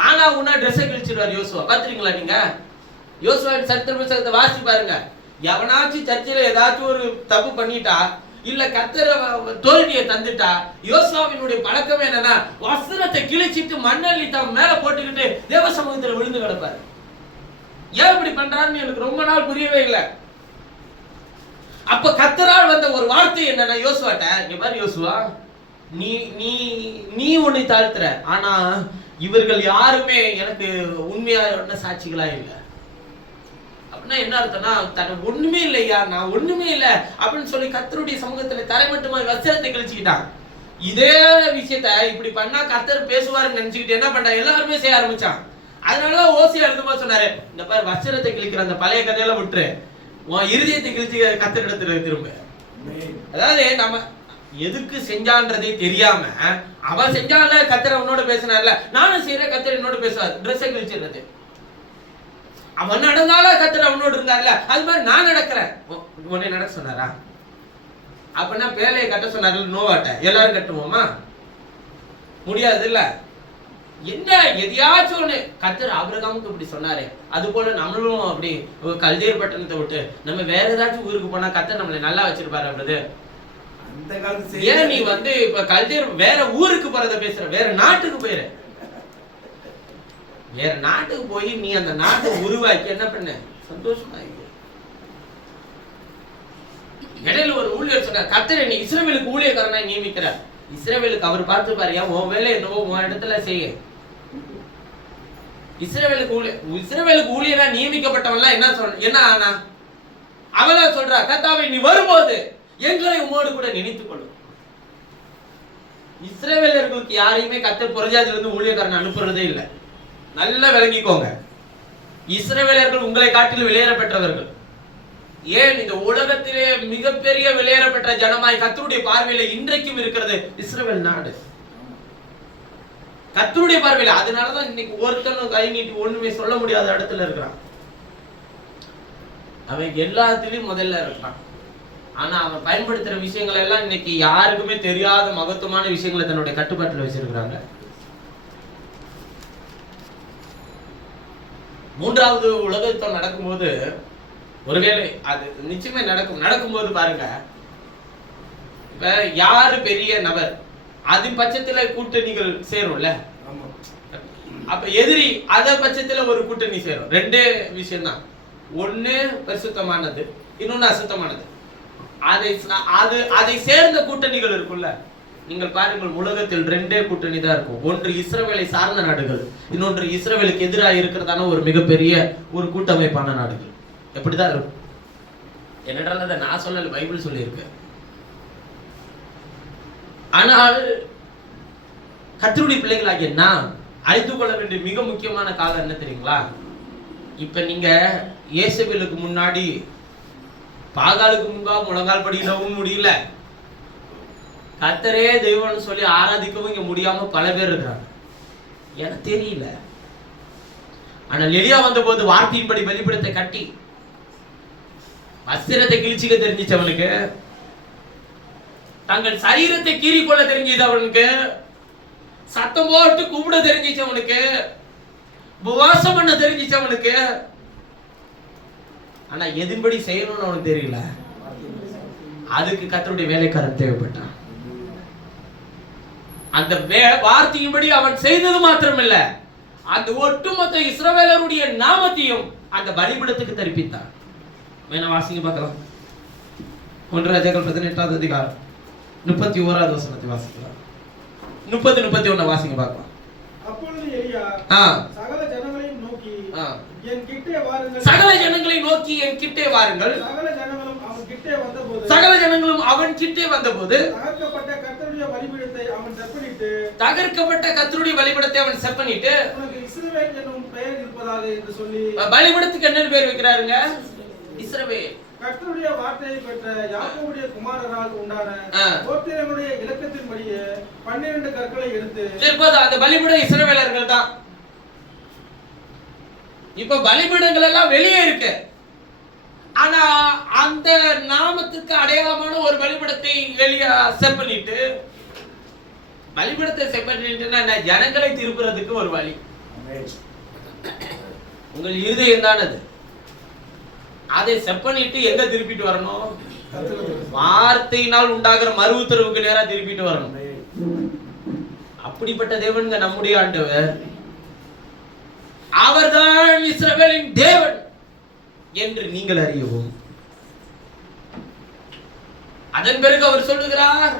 ஆனா உன்னா ட்ரெஸ்ஸை கிழிச்சிடுவார் யோசுவா. பாத்துறீங்களா நீங்க? யோசுவாவின் சரித்திர புத்தகத்தை வாசி பாருங்க. எவனாச்சும் சர்ச்சையில ஏதாச்சும் ஒரு தப்பு பண்ணிட்டா, இல்ல கர்த்தர் தோல்வியை தந்துட்டா, யோசுவாவினுடைய பழக்கம் என்னன்னா வஸ்திரத்தை கிழிச்சிட்டு மண்ணள்ளி தம் மேல போட்டுக்கிட்டு தேவ சமூகத்தில் விழுந்து கிடப்பாரு. ஏன் இப்படி பண்றான்னு எனக்கு ரொம்ப நாள் புரியவே இல்லை. அப்ப கர்த்தரால் வந்த ஒரு வார்த்தை என்னன்னா யோசுவாட்ட, இங்க பாரு யோசுவா, நீ நீ நீ உன்னை தாழ்த்துற, ஆனா இவர்கள் யாருமே எனக்கு உண்மையான சாட்சிகளா இல்லை. அப்படின்னா என்ன அர்த்தம்னா, தனக்கு ஒண்ணுமே இல்லையா, நான் ஒண்ணுமே இல்லை அப்படின்னு சொல்லி கர்த்தருடைய சமூகத்துல தரைமட்டமா வஸ்திரத்தை கிழிச்சுக்கிட்டான். இதே விஷயத்த இப்படி பண்ணா கர்த்தர் பேசுவாருன்னு நினைச்சுக்கிட்டு என்ன பண்ணா, எல்லாருமே செய்ய ஆரம்பிச்சான். அதனால ஓசியா எழுதும்போது சொன்னாரு, இந்த பாரு வஸ்திரத்தை கிழிக்கிற அந்த பழைய கதையெல்லாம் விட்டுரு, உன் இருதயத்தை கிழிச்சு கர்த்தர் இடத்துல திரும்ப. அதாவது நம்ம எதுக்கு செஞ்சான்றதே தெரியாம அவன் செஞ்சால கர்த்தர் அவனோட பேசினார்ல, நானும் செய்யற கர்த்தர் என்னோட பேசுவார். ட்ரெஸ்ஸை கிழிச்சிடுறது, அவன் நடந்தால கர்த்தர் அவனோட இருந்தார்ல, அது மாதிரி நான் நடக்கிறேன். உன்னை நடக்க சொன்னாரா? அப்படின்னா பேலையை கட்ட சொன்னாரு நோவாட்ட, எல்லாரும் கட்டுவோமா? முடியாது இல்ல. என்ன எதையாச்சும் ஒண்ணு கர்த்தர் ஆபிரகாமுக்கு இப்படி சொன்னாரு, அது போல நம்மளும் அப்படி கல்தேர் பட்டணத்தை விட்டு நம்ம வேற ஏதாச்சும் ஊருக்கு போனா கர்த்தர் நம்மளை நல்லா வச்சிருப்பாரு. அப்படிது ஏன் நீ இப்ப கல்தேர் வேற ஊருக்கு போறத பேசுற, வேற நாட்டுக்கு போயிரு. வேற நாட்டுக்கு போய் நீ அந்த நாட்டை உருவாக்கி என்ன பண்ண, சந்தோஷமா இருக்கு. இடையில ஒரு ஊழியர் சொன்னார், கர்த்தர் நீ இஸ்ரவேலுக்கு ஊழியக்காரனா நியமிக்கிறார். இஸ்ரவேலுக்கு அவர் பார்த்து பாரு, உன் வேலை என்னவோ உன் இடத்துல செய்ய. இஸ்ரவேலுக்கு ஊழியரா நியமிக்கப்பட்டவன்லாம் என்ன ஆனா அவளா சொல்றா, கர்த்தாவே நீ வரும்போது எங்களை உம்மோடு கூட நினைத்துக் கொள்ளும். இஸ்ரவேலர்களுக்கு யாரையுமே கர்த்தர் புறஜாதியில இருந்து ஊழியக்காரன் அனுப்புறதே இல்லை. நல்லா விளங்கிக்கோங்க, இஸ்ரவேலர்கள் உங்களை காட்டிலும் வெளியேற பெற்றவர்கள். ஏன் இந்த உலகத்திலே மிகப்பெரிய வெளியேற பெற்ற ஜனமாய் கர்த்தருடைய பார்வையில இன்றைக்கும் இருக்கிறது இஸ்ரவேல் நாடு, கர்த்தருடைய பார்வையில. அதனாலதான் இன்னைக்கு ஒருத்தனும் கை நீட்டி ஒண்ணுமே சொல்ல முடியாத இடத்துல இருக்கிறான். அவன் எல்லாத்திலையும் முதல்ல இருக்கான், ஆனா அவன் பயன்படுத்துற விஷயங்கள் எல்லாம் இன்னைக்கு யாருக்குமே தெரியாத மகத்துவமான விஷயங்களை தன்னுடைய கட்டுப்பாட்டுல வச்சிருக்கிறாங்க. மூன்றாவது உலக யுத்தம் நடக்கும்போது, ஒருவேளை அது நிச்சயமே நடக்கும்போது பாருங்க, இப்ப யாரு பெரிய நபர் அதன் பட்சத்துல கூட்டணிகள் சேரும்ல. அப்ப எதிரி அத பட்சத்துல ஒரு கூட்டணி சேரும். ரெண்டே விஷயம் தான், ஒண்ணு பரிசுத்தமானது, இன்னொன்னு அசுத்தமானது. அதை சேர்ந்த கூட்டணிகள் இருக்குல்ல. நீங்கள் பாருங்கள், உலகத்தில் ரெண்டே கூட்டணி தான் இருக்கும். ஒன்று இஸ்ரவேலை சார்ந்த நாடுகள், இன்னொன்று இஸ்ரவேலுக்கு எதிராக இருக்கிறதான ஒரு மிகப்பெரிய ஒரு கூட்டமைப்பான நாடுகள். எப்படிதான் இருக்கும் என்னென்றால் அதை நான் சொல்லல, பைபிள் சொல்லியிருக்கு. ஆனால் கர்த்தருடைய பிள்ளைகளாகிய நான் அறிந்து கொள்ள வேண்டிய மிக முக்கியமான காலம் என்ன தெரியுங்களா? இப்ப நீங்க இயேசுவுக்கு முன்னாடி பாகாலுக்கு முன்பா முழங்கால் படியிடவும் முடியல, கர்த்தரே தெய்வம்னு சொல்லி ஆராதிக்கவும் இங்க முடியாம பல பேர் இருக்கிறாங்க. எனக்கு தெரியல. ஆனால் எலியா வந்த போது வார்த்தையின்படி பலிபீடத்தை கட்டி வஸ்திரத்தை கிழிச்சிக்க தெரிஞ்சிச்சவனுக்கு, தங்கள் சரீரத்தை கீறிக்கொள்ள தெரிஞ்சவனுக்கு, சத்தம் போட்டு கூப்பிட தெரிஞ்சிச்சவனுக்கு, உபவாசம் பண்ண தெரிஞ்சிச்சவனுக்கு, ஆனா எதின்படி செய்யணும்னு அவனுக்கு தெரியல. அதுக்கு கர்த்தருடைய வேலைக்காரன் தேவைப்பட்டான். அந்த வார்த்தையின்படி அவன் செய்தது மாத்திரமில்ல, அந்த ஒட்டுமொத்த இஸ்ரவேலருடைய நாமத்தையும் அந்த பலிபீடத்துக்கு தரிப்பித்தான். வேணா வாசிங்க பார்க்கலாம். 1 ராஜாக்கள் 18வது அதிகாரம் 31வது வசனத்தை வாசிக்கலாம். 30-31 வாசிங்க பார்க்கலாம். அப்பொழுது எலியா சகல ஜனங்களையும் நோக்கி என் கிட்டே வாருங்கள், சகல ஜனங்களையும் நோக்கி என் கிட்டே வாருங்கள். சகல ஜனங்களும் அவன் கிட்டே வந்தபோது, சகல ஜனங்களும் அவன் கிட்டே வந்தபோது தகர்க்கப்பட்ட கர்த்தருடைய பலிபீடத்தை அவன் செப்பனிட்டு, தகர்க்கப்பட்ட கர்த்தருடைய பலிபீடத்தை அவன் செப்பனிட்டு, உனக்கு இஸ்ரவேல் என்னும் பெயர் இருப்பதாக என்று சொல்லி, பலிபீடத்துக்கு என்ன பேர் வைக்கிறாருங்க? இஸ்ரவேல். கர்த்தருடைய வார்த்தையை பெற்ற யாக்கோபுடைய குமாரரால் உண்டான கோத்திரங்களுடைய இலக்கத்தின்படியே 12 கற்களை எடுத்து, அந்த பலிபீடம் இஸ்ரவேலர்கள் தான். இப்ப பலிபீடங்கள் எல்லாம் வெளியே இருக்கு, ஆனா அந்த நாமத்துக்கு அடையாளமான ஒரு பலிபீடத்தை வெளியே செப்பனிட்டு, பலிபீடத்தை செப்பனிட்டுன்னா ஜனங்களை திருப்புறதுக்கு ஒரு வழி. உங்கள் இருதயம் தான் அது. அதை செப்பனிட்டு எங்க திருப்பிட்டு வரணும்? வார்த்தையினால் உண்டாகிற மறு உத்தரவுக்கு நேரா திருப்பிட்டு வரணும். அப்படிப்பட்ட தேவன் நம்முடைய ஆண்டவர். அவர்தான் இஸ்ரவேலின் தேவன் என்று நீங்கள் அறியவும். அதன் பிறகு அவர் சொல்லுகிறார்,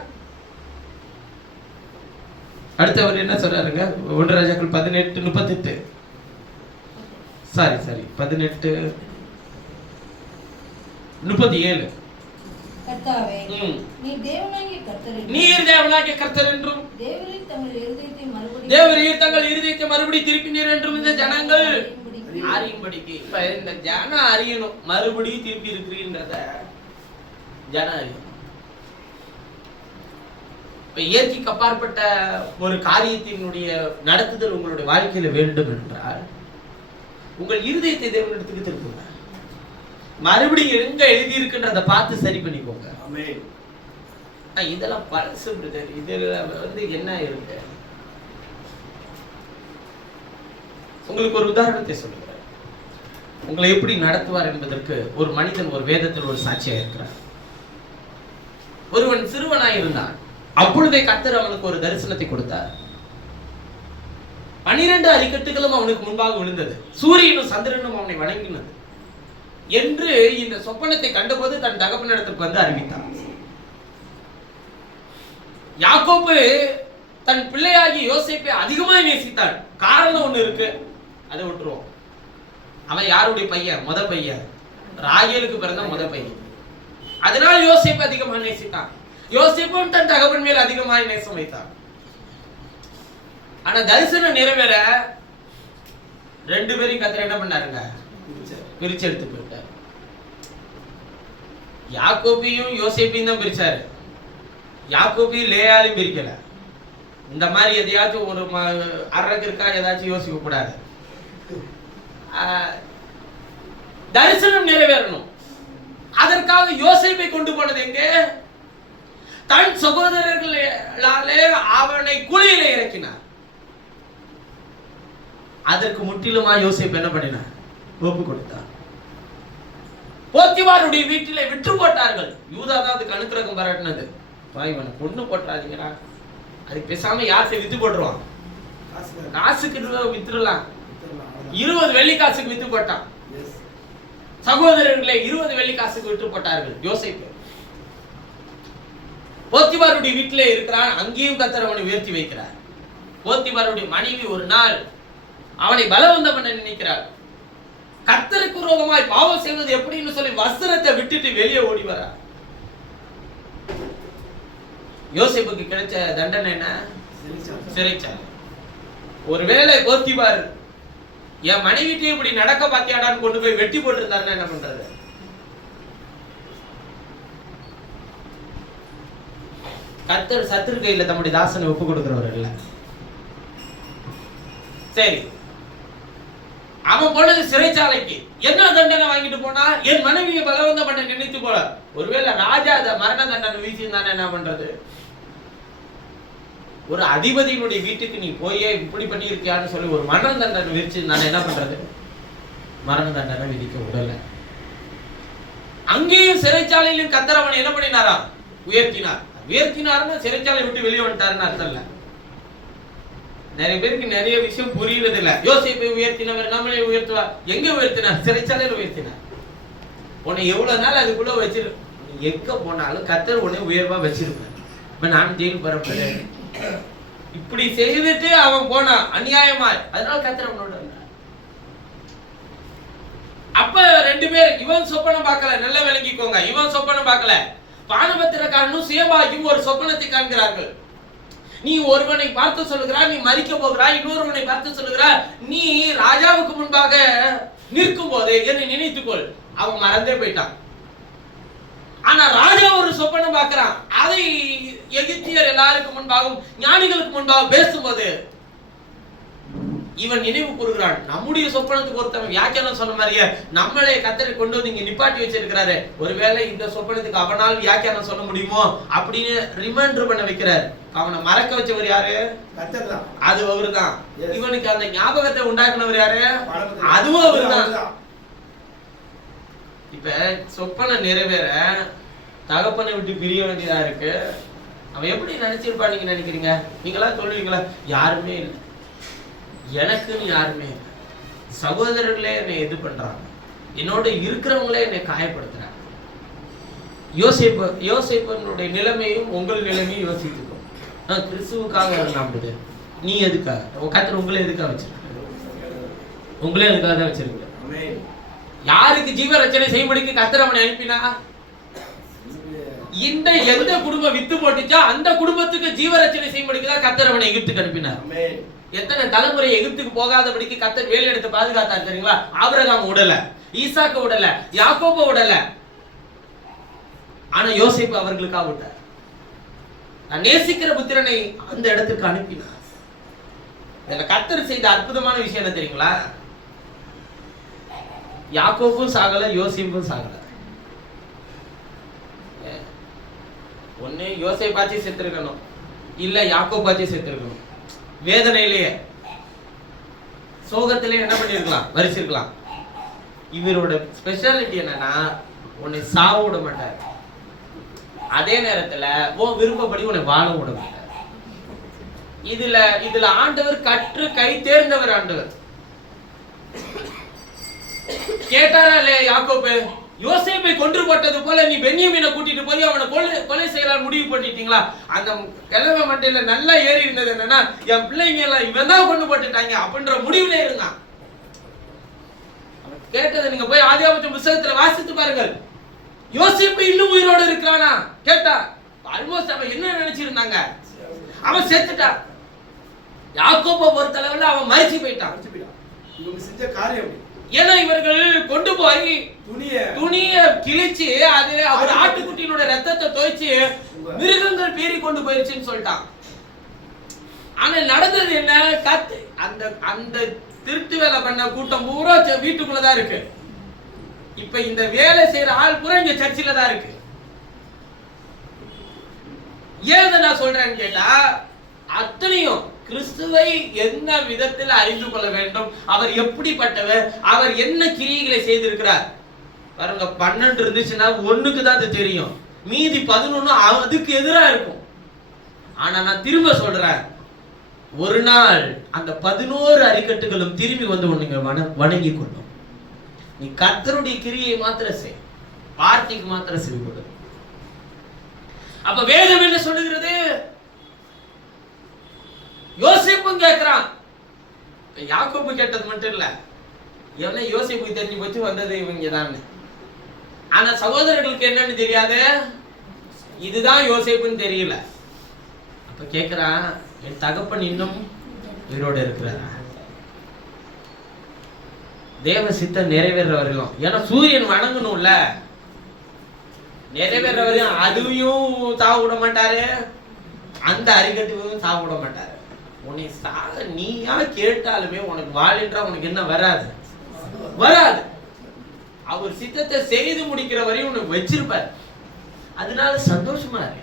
அடுத்து அவர் என்ன சொல்றாருங்க? 1 ராஜாக்கள் 18:38. சாரி 18:37. கர்த்தாவே, நீர் தேவனாகிய கர்த்தர் என்றும் தேவரீர் தங்கள் இருதயத்தை மறுபடி திருப்பினீர் என்றும் இந்த ஜனங்கள் அறியும்படிக்கு. இப்ப இந்த ஜனம் அறியணும், மறுபடியும் திருப்பி இருக்கிறீன்றத ஜனம் அறியணும். இப்ப இயற்கைக்கு அப்பாற்பட்ட ஒரு காரியத்தினுடைய நடத்துதல் உங்களுடைய வாழ்க்கையில வேண்டும் என்றால் உங்கள் இருதயத்தை தேவனிடத்துக்கு திருப்புங்க. மறுபடியும் எங்க எழுதி இருக்குன்றத பார்த்து சரி பண்ணிக்கோங்க. இதெல்லாம் பழசு பிரதர். இதுல என்ன இருக்கு? உங்களுக்கு ஒரு உதாரணத்தை சொல்லுகிறேன். உங்களை எப்படி நடத்துவார் என்பதற்கு ஒரு மனிதன் ஒரு வேதத்தில் ஒரு சாட்சியாக இருக்கிறார். ஒருவன் சிறுவனாய் இருந்தான். அப்பொழுதே கர்த்தர் அவனுக்கு ஒரு தரிசனத்தை கொடுத்தார். 12 அரிக்கட்டுகளும் அவனுக்கு முன்பாக விழுந்தது, சூரியனும் சந்திரனும் அவனை வணங்கினது என்று இந்த சொப்பனத்தை கண்டபோது தன் தகப்பனிடத்துக்கு வந்து அறிவித்தான். யாக்கோபு தன் பிள்ளையாகி யோசேப்பை அதிகமாக நேசித்தான். காரணம் ஒண்ணு இருக்கு, அதை விட்டுருவோம். அவன் யாருடைய பையன்? முத பையன், ராகேலுக்கு பிறந்த முத பையன். அதனால் யோசேப்பை அதிகமாக நேசித்தான். யோசேப்பும் தன் தகப்பன் மேல் அதிகமாக நேசம் வைத்தான். ஆனா தரிசனம் நிறைவேற 2 பேரையும் கர்த்தர் என்ன பண்ணாருங்க? பிரிச்சு எடுத்து போயிட்டார். யாக்கோபையும் யோசேப்பையும் தான் பிரிச்சாரு. யாக்கோபையும் லேயாலையும் பிரிக்கல. இந்த மாதிரி எதையாச்சும் ஒரு அரக்கு இருக்கா ஏதாச்சும் யோசிக்க கூடாது. தரிசனம் நிறைவேறணும். அதற்காக யோசேப்பை கொண்டு போனது எங்கே? தன் சகோதரர்களாலே அவனை குழியில இறக்கினார். அதற்கு முற்றிலுமா யோசேப்பு என்ன பண்ணினார்? ஒப்பு கொடுத்தார். போத்திபாருடைய வீட்டிலே விற்று போட்டார்கள். யூதா தான் அதுக்கு அனுக்கிரகம் பாராட்டினது. இவனை பொண்ணு போட்டாதீங்களா, அதுக்கு பேசாம யார்கிட்ட வித்து போட்டுருவான், காசுக்கு வித்துடலாம். 20 வெள்ளி காசுக்கு வித்து போட்டான். சகோதரர்களே 20 வெள்ளி காசுக்கு விட்டு போட்டார்கள். யோசேப்பு போத்திபாருடைய வீட்டிலே இருக்கிறான். அங்கேயும் கர்த்தர் அவனை உயர்த்தி வைக்கிறார். போத்திபாருடைய மனைவி ஒரு நாள் அவனை பலவந்தம் பண்ண நினைக்கிறார். கர்த்தருக்கு விரோதமாய் பாவம் செய்வது எப்படின்னு சொல்லி வஸ்திரத்தை விட்டுட்டு வெளியே ஓடி வர. யோசேப்புக்கு கிடைச்ச தண்டனை என்ன? சிறைச்சாலை. ஒருவேளை போத்திபார் என் மனைவிட்டு இப்படி நடக்க பாத்தியாடான்னு கொண்டு போய் வெட்டி போட்டு இருந்தாருன்னா என்ன பண்றது? கர்த்தர் சத்துரு கையில தம்முடைய தாசனை ஒப்பு கொடுக்கிறவர் இல்ல. சரி, அவன் போனது சிறைச்சாலைக்கு. என்ன தண்டனை வாங்கிட்டு போனா? என் மனைவியை பலவந்தம் பண்ண நினைத்து போல. ஒருவேளை ராஜா அத மரண தண்டனை வீசியிருந்தானே என்ன பண்றது? ஒரு அதிபதியினுடைய வீட்டுக்கு நீ போயே இப்படி பண்ணியிருக்கியான்னு சொல்லி ஒரு மரண தண்டனை விரிச்சு நான் என்ன பண்றது? மரண தண்டனை விதிக்க விடல. அங்கேயும் சிறைச்சாலையிலும் கர்த்தர் அவனை என்ன பண்ணினாரா? உயர்த்தினார். உயர்த்தினாருன்னா சிறைச்சாலை விட்டு வெளியே வந்துட்டாருன்னு அர்த்தம் இல்ல. நிறைய பேருக்கு நிறைய விஷயம் புரியுறது இல்ல. யோசேப்பை உயர்த்தினவர் நம்மளே உயர்த்துவா. எங்க உயர்த்தினார்? சிறைச்சாலையில உயர்த்தினார். உன்னை எவ்வளவு நாள் அதுக்குள்ள வச்சிரு, எங்க போனாலும் கர்த்தர் உன்னை உயர்வா வச்சிருப்பார். இப்ப நான் ஜெயில் பரப்புறேன் இப்படி செய்துட்டு அவன் போனான் அநியாயமாய். அதனால கர்த்தர் அவனோட. அப்ப 2 பேர், இவன் சொப்பனம் பார்க்கல. நல்லா விளங்கிக்கோங்க, இவன் சொப்பனம் பார்க்கல. பானபத்திரக்காரனும் சேபாகியும் ஒரு சொப்பனத்தை காண்கிறார்கள். நீ ஒருவனை பார்த்து சொல்லுகிறாய், நீ மரிக்க போகிறாய். இன்னொருவனை பார்த்து சொல்லுகிறாய், நீ ராஜாவுக்கு முன்பாக நிற்கும் போது என்னை நினைத்துக்கொள். அவன் மறந்தே போயிட்டான். ஆனா ராஜா ஒரு சொப்பனம் பார்க்கிறான். அதை எகிப்தியர் எல்லாருக்கும் முன்பாகவும் ஞானிகளுக்கு முன்பாக பேசும்போது இவன் நினைவு கூறுகிறான். நம்முடைய சொப்பனத்துக்கு ஒருத்தவன் வியாக்கியானம் சொன்ன மாதிரியே நம்மளே கர்த்தரை கொண்டு வந்து இங்க நிப்பாட்டி வச்சிருக்கிறாரு. ஒருவேளை இந்த சொப்பனத்துக்கு அவனால் வியாக்கியானம் சொல்ல முடியுமோ அப்படின்னு ரிமைண்டர் பண்ண வைக்கிறார். அவனை மறக்க வச்சவர் யாரு? அது அவருதான். இவனுக்கு அந்த ஞாபகத்தை உண்டாக்குனவர் யாரு? அதுவும் அவருதான். இப்ப சொப்பனை நிறைவேற தகப்பனை விட்டு பிரிய வேண்டியதா இருக்கு. அவன் எப்படி நினைச்சிருப்பா நீங்க நினைக்கிறீங்க? நீங்களா சொல்லுவீங்களா? யாருமே இல்லை, எனக்குன்னு யாருமே இல்லை. சகோதரர்களே என்னை இது பண்றாங்க, என்னோட இருக்கிறவங்களே என்னை காயப்படுத்துறாங்க. யோசேப்பனுடைய நிலைமையும் உங்கள் நிலைமையும் யோசித்துக்கோ. கிறிஸ்துவுக்காக நம்புது. நீ எதுக்காக? கர்த்தர் உங்களை எதுக்காக வச்சிருக்க? உங்களே எதுக்காக தான் வச்சிருக்க? யாருக்கு ஜீவ ரட்சணை செய்யும்படிக்கு கர்த்தர் அவனை அனுப்பினா? இந்த எந்த குடும்பம் வித்து போட்டுச்சா அந்த குடும்பத்துக்கு ஜீவ ரட்சணை செய்யும்படிக்கு தான் கர்த்தர் அவனை எகிப்துக்கு அனுப்பினார். எத்தனை தலைமுறை எகிப்துக்கு போகாதபடிக்கு கர்த்தர் வேலை எடுத்து பாதுகாத்தார் தெரியுங்களா? ஆபிரகாம் விடல, ஈசாக்கு விடல, யாக்கோபு விடல. ஆனா யோசேப்பு அவர்களுக்காக விட்டார். நான் நேசிக்கிற புத்திரனை அந்த இடத்துக்கு அனுப்பினார். இதுல கர்த்தர் செய்த அற்புதமான விஷயம் என்ன தெரியுங்களா? யாக்கோபும் சாகல, யோசேப்பும் சாகல. ஒண்ணு யோசேப்பாச்சி செத்துருக்கணும், இல்ல யாக்கோபாச்சி செத்துருக்கணும். வேதனையிலேயே சோகத்திலே என்ன பண்ணிருக்கலாம்? வரிச்சிருக்கலாம். இவரோட ஸ்பெஷாலிட்டி என்னன்னா, உன்னை சாவ விட மாட்டார், அதே நேரத்துல உன் விருப்பப்படி உன்னை வாழ விட மாட்டார். இதுல ஆண்டவர் கற்று கை தேர்ந்தவர் ஆண்டவர். கேட்டாரா இல்லையா யாக்கோபு? யோசேப்பை கொன்று போட்டது போல நீ பென்யமீனை கூட்டிட்டு போய் அவனை கொலை செய்யலாம் முடிவு பண்ணிட்டீங்களா? அந்த கிழமை மண்டையில நல்லா ஏறி இருந்தது என்னன்னா, என் பிள்ளைங்க எல்லாம் இவன் தான் கொண்டு போட்டுட்டாங்க அப்படின்ற முடிவுல இருந்தான். கேட்டது நீங்க போய் ஆதியாகமத்தின் புத்தகத்துல வாசித்து பாருங்கள். யோசேப்பு இன்னும் உயிரோடு இருக்கிறானா கேட்டா, ஆல்மோஸ்ட் அவன் என்ன நினைச்சிருந்தாங்க, அவன் செத்துட்டான். யாக்கோபை பொறுத்தளவுல அவன் மரிச்சு போயிட்டான். இவங்க செஞ்ச காரியம் ஏன்னா இவர்கள் கொண்டு போய் துணிய கிழிச்சு அது அவர் ஆட்டுக்குட்டியோட ரத்தத்தை தோய்ச்சு மிருகங்கள் பீறி கொண்டு போயிருச்சுன்னு சொல்லிட்டான். ஆனா நடந்தது என்ன? அந்த அந்த திருட்டு வேலை பண்ண கூட்டம் பூரா வீட்டுக்குள்ளதான் இருக்கு. இப்ப இந்த வேலை செய்யற ஆள் பூரா இங்க சர்ச்சில தான் இருக்கு. ஏன் நான் சொல்றேன்னு கேட்டா, அத்தனையும் கிறிஸ்துவை என்ன விதத்தில் அறிந்து கொள்ள வேண்டும், அவர் எப்படிப்பட்டவர், அவர் என்ன கிரியைகளை செய்திருக்கிறார் பாருங்க. 12 இருந்துச்சுன்னா ஒண்ணுக்கு தான் அது தெரியும், மீதி 11 அதுக்கு எதிரா இருக்கும். ஆனா நான் திரும்ப சொல்றேன், ஒரு நாள் அந்த 11 அரிக்கட்டுகளும் திரும்பி வந்து நீங்க வணங்கி கொள்ளும். நீ கர்த்தருடைய கிரியை மாத்திரம் செய், வார்த்தைக்கு மாத்திரம் செவிக்கொடு. அப்ப வேதம் என்ன சொல்லுகிறது? யோசேப்பும் கேட்கிறான். யாக்கோபு கேட்டது மட்டும் இல்ல, எவனே யோசேப்புக்கு தெரிஞ்சு போச்சு வந்தது இவங்க தான். ஆனா சகோதரர்களுக்கு என்னன்னு தெரியாது, இதுதான் யோசேப்புன்னு தெரியல. அப்ப கேட்கிறான், என் தகப்பன் இன்னும் உயிரோடு இருக்கிறாரா? தேவ சித்தம் நிறைவேற வரையும், ஏன்னா சூரியன் வணங்கணும்ல, நிறைவேற வரையும் அதுவும் சாவு விட மாட்டாரு, அந்த அரிக்கட்டுவையும் சாவு விட மாட்டாரு. உன்னை சாக நீயா கேட்டாலுமே உனக்கு வாழ்ன்றா உனக்கு என்ன வராது, வராது. அவர் சித்தத்தை செய்து முடிக்கிற வரையும் உனக்கு வச்சிருப்பார். அதனால சந்தோஷமா இரு.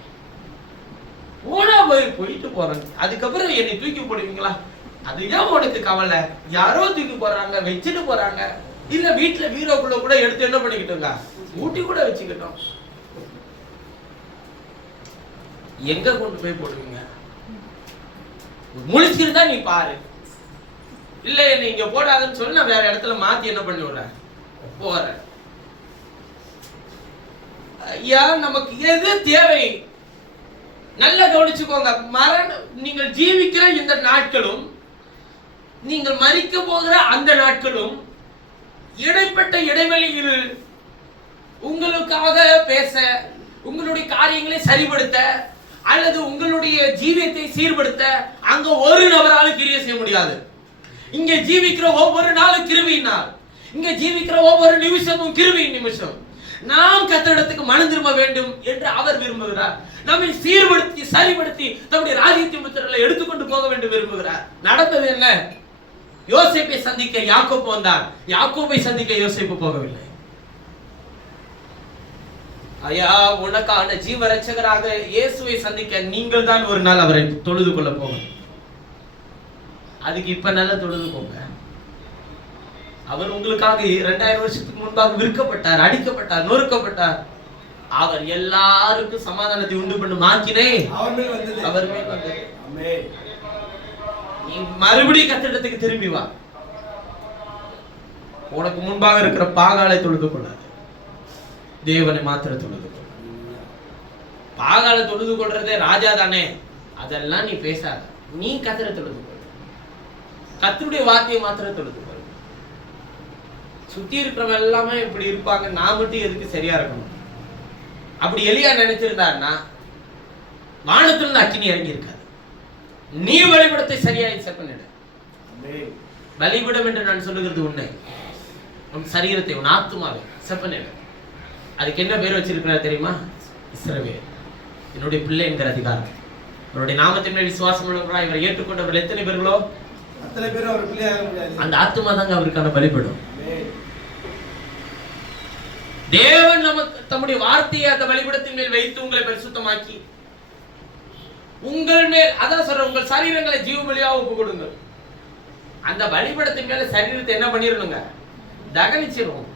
போனா போயிட்டு போறேன், அதுக்கப்புறம் என்னை தூக்கி போடுவீங்களா? அதுதான் உனக்கு கவலை. யாரோ தூக்கி போறாங்க, வச்சுட்டு போறாங்க, இல்ல வீட்டுல வீரோக்குள்ள கூட எடுத்து என்ன பண்ணிக்கிட்டோங்க, ஊட்டி கூட வச்சுக்கிட்டோம். எங்க கொண்டு போய் போடுவீங்க? முழிச்சிருந்தா நீ பாரு, இல்ல என்ன இங்க போடாதுன்னு சொல்லி நான் வேற இடத்துல மாத்தி என்ன பண்ணி விடுறேன் போறேன். ஐயா, நமக்கு எது தேவை நல்லா கவனிச்சுக்கோங்க. நீங்கள் ஜீவிக்கிற இந்த நாட்களும் நீங்கள் மரிக்க போகிற அந்த நாட்களும் இடைப்பட்ட இடைவெளியில் உங்களுக்காக பேச, உங்களுடைய காரியங்களை சரிபடுத்த அல்லது உங்களுடைய ஜீவியத்தை சீர்படுத்த அங்க ஒரு நபராலும் கிரியை செய்ய முடியாது. இங்க ஜீவிக்கிற ஒவ்வொரு நாளும் கிருபையின் நாள், இங்க ஜீவிக்கிற ஒவ்வொரு நிமிஷமும் கிருபையின் நிமிஷம். நாம் கர்த்தரிடத்துக்கு மனம் திரும்ப வேண்டும் என்று அவர் விரும்புகிறார். நம்மை சீர்படுத்தி சரிபடுத்தி தம்முடைய ராஜ்யத்தின் புத்திரர்களை எடுத்துக்கொண்டு போக வேண்டும் விரும்புகிறார். நடந்தது என்ன? யோசேப்பை சந்திக்க யாக்கோபு வந்தார், யாக்கோபை சந்திக்க யோசேப்பு போகவில்லை. ஐயா, உனக்கான ஜீவ ரட்சகராக இயேசுவை சந்திக்க நீங்கள் தான் ஒரு நாள் அவரை தொழுது கொள்ள போகணும். அதுக்கு இப்ப நல்லா தொழுது போங்க. அவர் உங்களுக்காக 2000 வருஷத்துக்கு முன்பாக விற்கப்பட்டார், அடிக்கப்பட்டார், நொறுக்கப்பட்டார். அவர் எல்லாருக்கும் சமாதானத்தை உண்டு பண்ண மாக்கினே அவர் மேல் வந்தது. நீ மறுபடியும் கர்த்தரிடத்துக்கு திரும்பி வா. உனக்கு முன்பாக இருக்கிற பாகாலை தொழுது கொள்ளாது, தேவனை மாத்திர தொழுது கொள். பாகாலை தொழுது கொள்றதே ராஜா தானே, அதெல்லாம் நீ பேசாத. நீ கத்தரை தொழுது கொள். கர்த்தருடைய வார்த்தையை மாத்திரம் தொழுது கொள். சுத்தி இருக்கிறவங்க எல்லாமே இப்படி இருப்பாங்க, நான் மட்டும் எதுக்கு சரியா இருக்கணும்? அப்படி எலியா நினைச்சிருந்தாருன்னா வானத்திலிருந்து அக்கினி இறங்கி இருக்காது. நீ பலிபீடத்தை சரியாய் செட் பண்ணிடு. பலிபீடம் என்று நான் சொல்லுகிறது உன்னை, உன் சரீரத்தை, உன் ஆத்துமாவை செட் பண்ணிடு. அதுக்கு என்ன பேர் வச்சிருக்கிறார் தெரியுமா? இஸ்ரவேல், என்னுடைய பிள்ளை என்கிற அதிகாரம். அவருடைய நாமத்தின் மேல் விசுவாசம் உள்ளவர்களா இவரை ஏற்றுக்கொண்டவர்கள் எத்தனை பேர்களோ அத்தனை பேரும் அவர் பிள்ளையாக முடியாது. அந்த ஆத்துமா தாங்க அவருக்கான பலிபீடம். தேவன் நமக்கு தம்முடைய வார்த்தையை அந்த பலிபீடத்தின் மேல் வைத்து உங்களை பரிசுத்தமாக்கி உங்கள் மேல், அதான் சொல்ற, உங்கள் சரீரங்களை ஜீவ பலியாக ஒப்பு கொடுங்க. அந்த பலிபீடத்தின் மேல சரீரத்தை என்ன பண்ணிடணுங்க? தகனிச்சிடும்.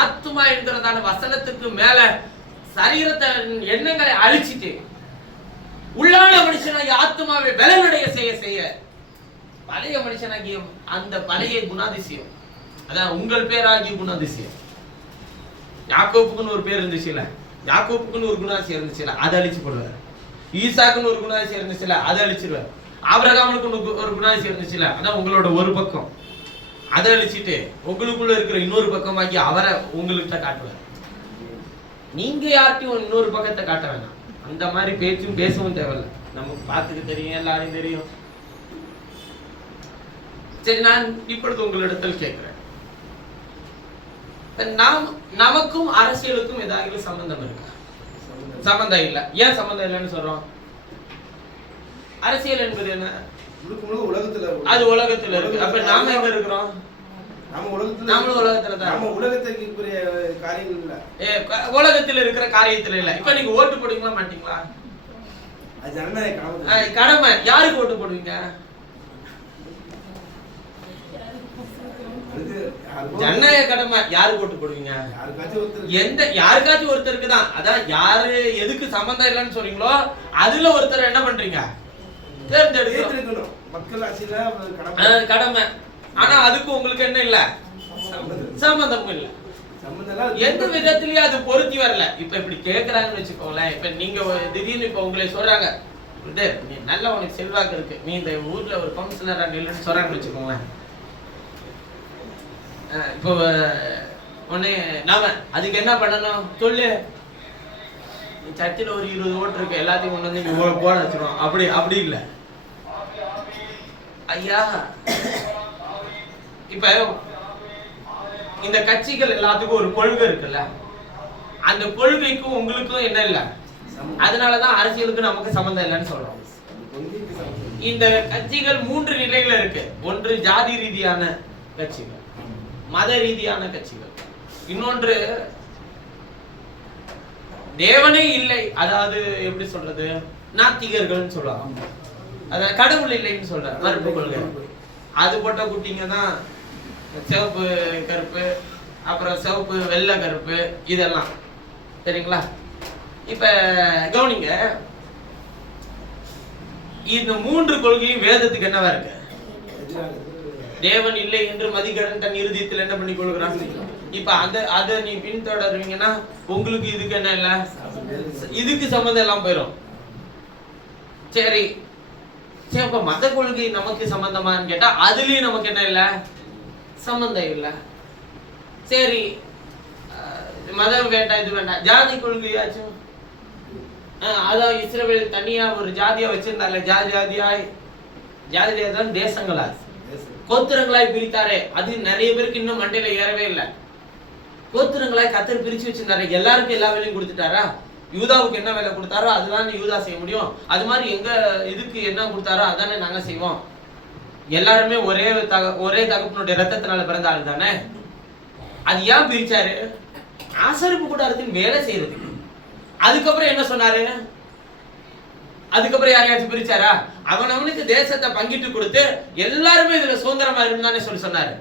ஆத்துமா என்கிறதான வசனத்துக்கு மேல சரீரத்தை எண்ணங்களை அழிச்சிட்டு உள்ளான மனுஷனாகிய ஆத்துமாவை பலனடைய செய்ய செய்ய பழைய மனுஷனாகிய அந்த பழைய குணாதிசயம், அதான் உங்கள் பேராகிய குணாதிசயம். யாக்கோப்புக்குன்னு ஒரு பேர் இருந்துச்சுல, யாக்கோப்புக்குன்னு ஒரு குணாதிசயம் இருந்துச்சுல, அதை அழிச்சு போடுவார். ஈசாக்குன்னு ஒரு குணாதிசயம் இருந்துச்சுல, அதை அழிச்சிருவார். ஆபிரகாமுக்கு ஒரு குணாதிசயம் இருந்துச்சுல, அதான் உங்களோட ஒரு பக்கம், அதை அழிச்சிட்டு உங்களுக்குள்ள இருக்கிற இன்னொரு பக்கமாக்கி அவரை உங்கள்கிட்ட காட்டுவார். நீங்க யார்ட்டையும் இன்னொரு பக்கத்தை காட்ட வேணாம். அந்த மாதிரி பேச்சும் பேசவும் தேவையில்லை. நமக்கு பார்த்துக்க தெரியும், எல்லாரையும் தெரியும். சரி, நான் இப்பொழுது உங்களிடத்தில் கேட்கிறேன், நமக்கும் அரசியலுக்கும் ஏதாவது சம்பந்தம் இருக்கா? சம்பந்தம் இல்ல. ஏன் சம்பந்தம் இல்லைன்னு சொல்றோம்? அரசியல் என்பது என்ன? உலகத்துல, அது உலகத்துல இருக்கு. அப்ப நாம எங்க இருக்கிறோம்? நாமளும் உலகத்துல தான். நம்ம உலகத்துக்கு இருக்கிற காரியங்கள் இல்ல, உலகத்துல இருக்கிற காரியத்துல இல்ல. இப்ப நீங்க ஓட்டு போடுவீங்களா மாட்டீங்களா? அது ஜனநாயக கடமை. யாருக்கு ஓட்டு போடுவீங்க? ஜனநாயக கடமை. யாருக்கு ஓட்டு போடுவீங்க? யாருக்காச்சும் ஒருத்தருக்கு தான். அதான் யாரு எதுக்கு சம்பந்தம் இல்லைன்னு சொல்றீங்களோ அதுல ஒருத்தர் என்ன பண்றீங்க? தேர்ந்தெடுக்கணும். மக்கள் ஆட்சியில கடமை. ஆனா அதுக்கு உங்களுக்கு என்ன இல்ல? சம்பந்தம் இல்ல. எந்த விதத்திலயும் அது பொருத்தி வரல. இப்ப இப்படி கேக்குறாங்கன்னு வச்சுக்கோங்களேன். இப்ப நீங்க திடீர்னு இப்ப உங்களை சொல்றாங்க, நீ நல்ல உனக்கு செல்வாக்கு இருக்கு, நீ இந்த ஊர்ல ஒரு கவுன்சிலரா நில்லுன்னு சொல்றாங்கன்னு வச்சுக்கோங்களேன். இப்போ உடனே நாம அதுக்கு என்ன பண்ணணும் சொல்லு? சர்ச்சில் ஒரு 20 ஓட்டு இருக்கு, எல்லாத்தையும் கொண்டு வந்து நீங்க போட வச்சிருவோம். அப்படி அப்படி இல்லை ஐயா. இப்ப இந்த கட்சிகள் எல்லாத்துக்கும் ஒரு கொள்கை இருக்குல்ல, அந்த கொள்கைக்கும் உங்களுக்கும் என்ன இல்லை? அதனாலதான் அரசியலுக்கு நமக்கு சம்பந்தம் இல்லைன்னு சொல்றோம். இந்த கட்சிகள் 3 நிலையில இருக்கு. ஒன்று ஜாதி ரீதியான கட்சிகள், மத ரீதியான கட்சிகள், இன்னொன்று தேவனே இல்லை, அதாவது எப்படி சொல்றது, நாத்திகர்கள் சொல்லுவாங்க. அதாவது கடவுள் இல்லைன்னு சொல்ற மறுப்பு கொள்கை. அது போட்ட குட்டிங்க தான் சிவப்பு கருப்பு, அப்புறம் சிவப்பு வெள்ளை கருப்பு, இதெல்லாம் சரிங்களா? இப்ப கவனிங்க, இந்த 3 கொள்கையும் வேதத்துக்கு என்னவா இருக்கு? தேவன் இல்லை என்று மதிகடன் தன் இருதயத்தில் என்ன பண்ணி கொள்கிறான். இப்ப அதை நீ பின்தொடர்வீங்கன்னா உங்களுக்கு இதுக்கு என்ன இல்ல? இதுக்கு சம்பந்தம் எல்லாம் போயிடும். சரி சரி, அப்ப மத கொள்கை நமக்கு சம்பந்தமான்னு கேட்டா அதுலயும் நமக்கு என்ன இல்ல? சம்பந்தம் இல்ல. சரி, மதம் வேண்டாம், இது வேண்டாம், ஜாதி கொள்கையாச்சும் அதான் இஸ்ரவேல் தனியா ஒரு ஜாதியா வச்சிருந்தால, ஜாதியா தான் தேசங்களா கோத்திரங்களாய் பிரித்தாரே, அது நிறைய பேருக்கு இன்னும் மண்டையில ஏறவே இல்லை. கோத்திரங்களாய் கர்த்தர் பிரிச்சு வச்சிருந்தாரு. எல்லாருக்கும் எல்லா வேலையும் கொடுத்துட்டாரா? யூதாவுக்கு என்ன வேலை கொடுத்தாரோ அதுதான் யூதா செய்ய முடியும். அது மாதிரி எங்க இதுக்கு என்ன கொடுத்தாரோ அதானே நாங்க செய்வோம். எல்லாருமே ஒரே தகப்பனுடைய ரத்தத்தினால பிறந்த ஆளு தானே. அது ஏன் பிரிச்சாரு? ஆசரிப்பு கூடாரத்தின் வேலை செய்யறதுக்கு. அதுக்கப்புறம் என்ன சொன்னாரு? அதுக்கப்புறம் யாரையாச்சும் பிரிச்சாரா? அவனுக்கு தேசத்தை பங்கிட்டு கொடுத்து எல்லாருமே இதுல சுதந்திரமா இருந்தானே சொன்னாரு.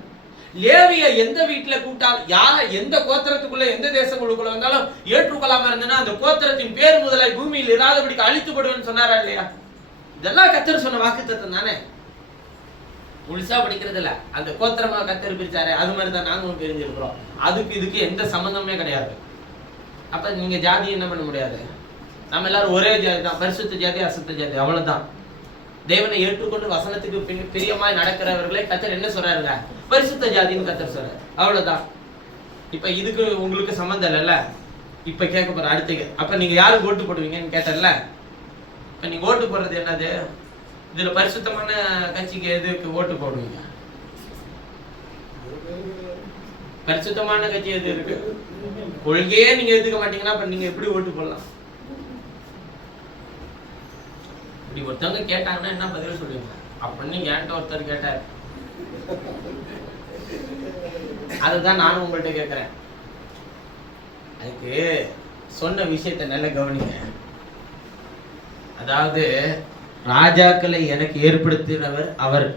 லேவிய எந்த வீட்டுல கூப்பிட்டாலும், எந்த கோத்திரத்துக்குள்ள எந்த தேசங்களுக்குள்ள வந்தாலும் ஏற்றுக்கொள்ளாம இருந்தனா அந்த கோத்திரத்தின் பேர் முதலாய் பூமியில் இராதபடிக்கு அழித்துப்படுவேன்னு சொன்னாரா இல்லையா? இதெல்லாம் கர்த்தர் சொன்ன வாக்குத்தத்தம் தானே. முழுசா படிக்கிறது இல்ல. அந்த கோத்திரமா கர்த்தர் பிரிச்சாரு, அது மாதிரிதான் நாங்களும் பிரிஞ்சிருக்கிறோம். அதுக்கு இதுக்கு எந்த சம்பந்தமே கிடையாது. அப்ப நீங்க ஜாதி என்ன பண்ண முடியாது? நம்ம எல்லாரும் ஒரே ஜாதி தான், பரிசுத்த ஜாதி அசுத்த ஜாதி, அவ்வளவுதான். தேவனை ஏற்றுக்கொண்டு வசனத்துக்கு பிரியமாய் நடக்கிறவர்களே கர்த்தர் என்ன சொல்றாருங்க, பரிசுத்த ஜாதின்னு கர்த்தர் சொல்றாரு, அவ்வளவுதான். இப்ப இதுக்கு உங்களுக்கு சம்பந்தம் இல்லைல்ல. இப்ப கேட்க போற அடுத்து, அப்ப நீங்க யாருக்கு ஓட்டு போடுவீங்கன்னு கேட்டல. இப்ப நீங்க ஓட்டு போடுறது என்னது? இதுல பரிசுத்தமான கட்சிக்கு எதுக்கு ஓட்டு போடுவீங்க? பரிசுத்தமான கட்சி எது இருக்கு? கொள்கையே நீங்க எடுத்துக்க மாட்டீங்கன்னா அப்ப நீங்க எப்படி ஓட்டு போடலாம்? இப்படி ஒருத்தவங்க கேட்டாங்கன்னா என்ன பதில் சொல்லுவீங்க? அப்படின்னு என்கிட்ட ஒருத்தர் கேட்டார், அதுதான் நானும் உங்கள்கிட்ட கேட்கிறேன். அதுக்கு சொன்ன விஷயத்தை நல்லா கவனிங்க. அதாவது ராஜாக்களை எனக்கு ஏற்படுத்தினவர் அவர்,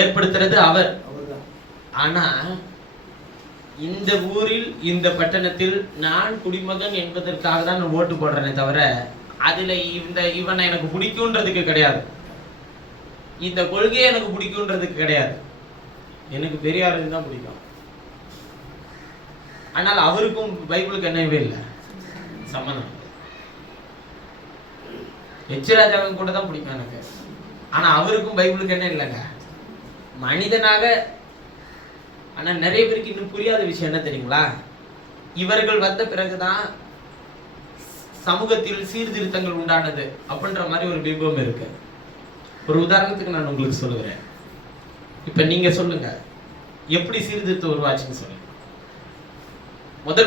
ஏற்படுத்துறது அவர். ஆனா இந்த ஊரில் இந்த பட்டணத்தில் நான் குடிமகன் என்பதற்காக தான் நான் ஓட்டு போடுறேனே தவிர அதுல இவனை எனக்கு பிடிக்கும்ன்றதுக்கு கிடையாது, இந்த கொள்கையை எனக்கு பிடிக்கும்ன்றதுக்கு கிடையாது. எனக்கு பெரியாருக்கு தான் பிடிக்கும். ஆனால் அவருக்கும் பைபிளுக்கு என்னவே இல்லை சம்மந்தம். எச்ராஜாவும் கூட தான் பிடிக்கும் எனக்கு. ஆனா அவருக்கும் பைபிளுக்கு என்ன இல்லைங்க, மனிதனாக. ஆனா நிறைய பேருக்கு இன்னும் புரியாத விஷயம் என்ன தெரியுங்களா? இவர்கள் வந்த பிறகுதான் சமூகத்தில் சீர்திருத்தங்கள் உண்டானது அப்படின்ற மாதிரி ஒரு பிம்பம் இருக்கு. ஒரு உதாரணத்துக்கு நான் உங்களுக்கு சொல்லுகிறேன். இப்ப நீங்க சொல்லுங்க, எப்படி சீர்திருத்தம் உருவாச்சுன்னு சொல்லுங்க.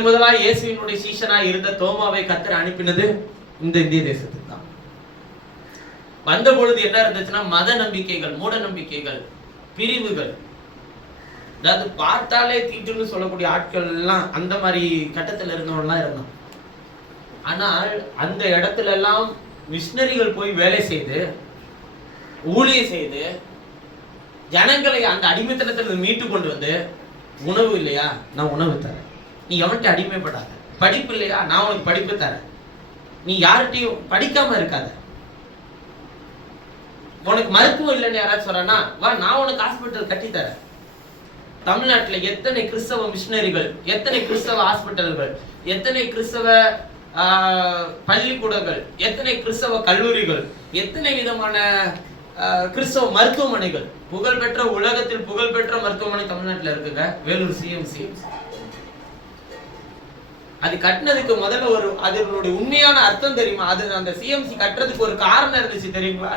முதலா இயேசுவினுடைய சீஷனா இருந்த தோமாவை கர்த்தர் அனுப்பினது இந்த இந்திய தேசத்துக்கு தான். வந்த பொழுது என்ன இருந்துச்சுன்னா மத நம்பிக்கைகள், மூட நம்பிக்கைகள், பிரிவுகள், அதாவது பார்த்தாலே தீட்டுன்னு சொல்லக்கூடிய ஆட்கள் எல்லாம் அந்த மாதிரி கட்டத்துல இருந்தவங்கலாம் இருந்தோம். ஆனால் அந்த இடத்துல எல்லாம் மிஷனரிகள் போய் வேலை செய்து ஊழியம் செய்து ஜனங்களை அந்த அடிமைத்தனத்திலிருந்து மீட்டு கொண்டு வந்து, உணவு இல்லையா நான் உணவு தரேன், நீ எவன்கிட்ட அடிமைப்படாத, படிப்பு இல்லையா நான் உனக்கு படிப்பு தரேன், நீ யார்கிட்டையும் படிக்காம இருக்காத, உனக்கு மருத்துவம் இல்லைன்னு யாராச்சும் சொல்றானா வா நான் உனக்கு ஹாஸ்பிட்டல் கட்டி தரேன். தமிழ்நாட்டில் எத்தனை கிறிஸ்தவ மிஷனரிகள், எத்தனை கிறிஸ்தவ ஹாஸ்பிட்டல்கள், எத்தனை கிறிஸ்தவ பள்ளிக்கூடங்கள், எத்தனை கிறிஸ்தவ கல்லூரிகள், எத்தனை விதமான கிறிஸ்தவ மருத்துவமனைகள், புகழ்பெற்ற உலகத்தில் புகழ்பெற்ற மருத்துவமனை தமிழ்நாட்டில் இருக்குங்க, வேலூர் சிஎம்சி. அது கட்டினதுக்கு முதல்ல ஒரு அதனுடைய உண்மையான அர்த்தம் தெரியுமா? அது அந்த சிஎம்சி கட்டுறதுக்கு ஒரு காரணம் இருந்துச்சு தெரியுங்களா?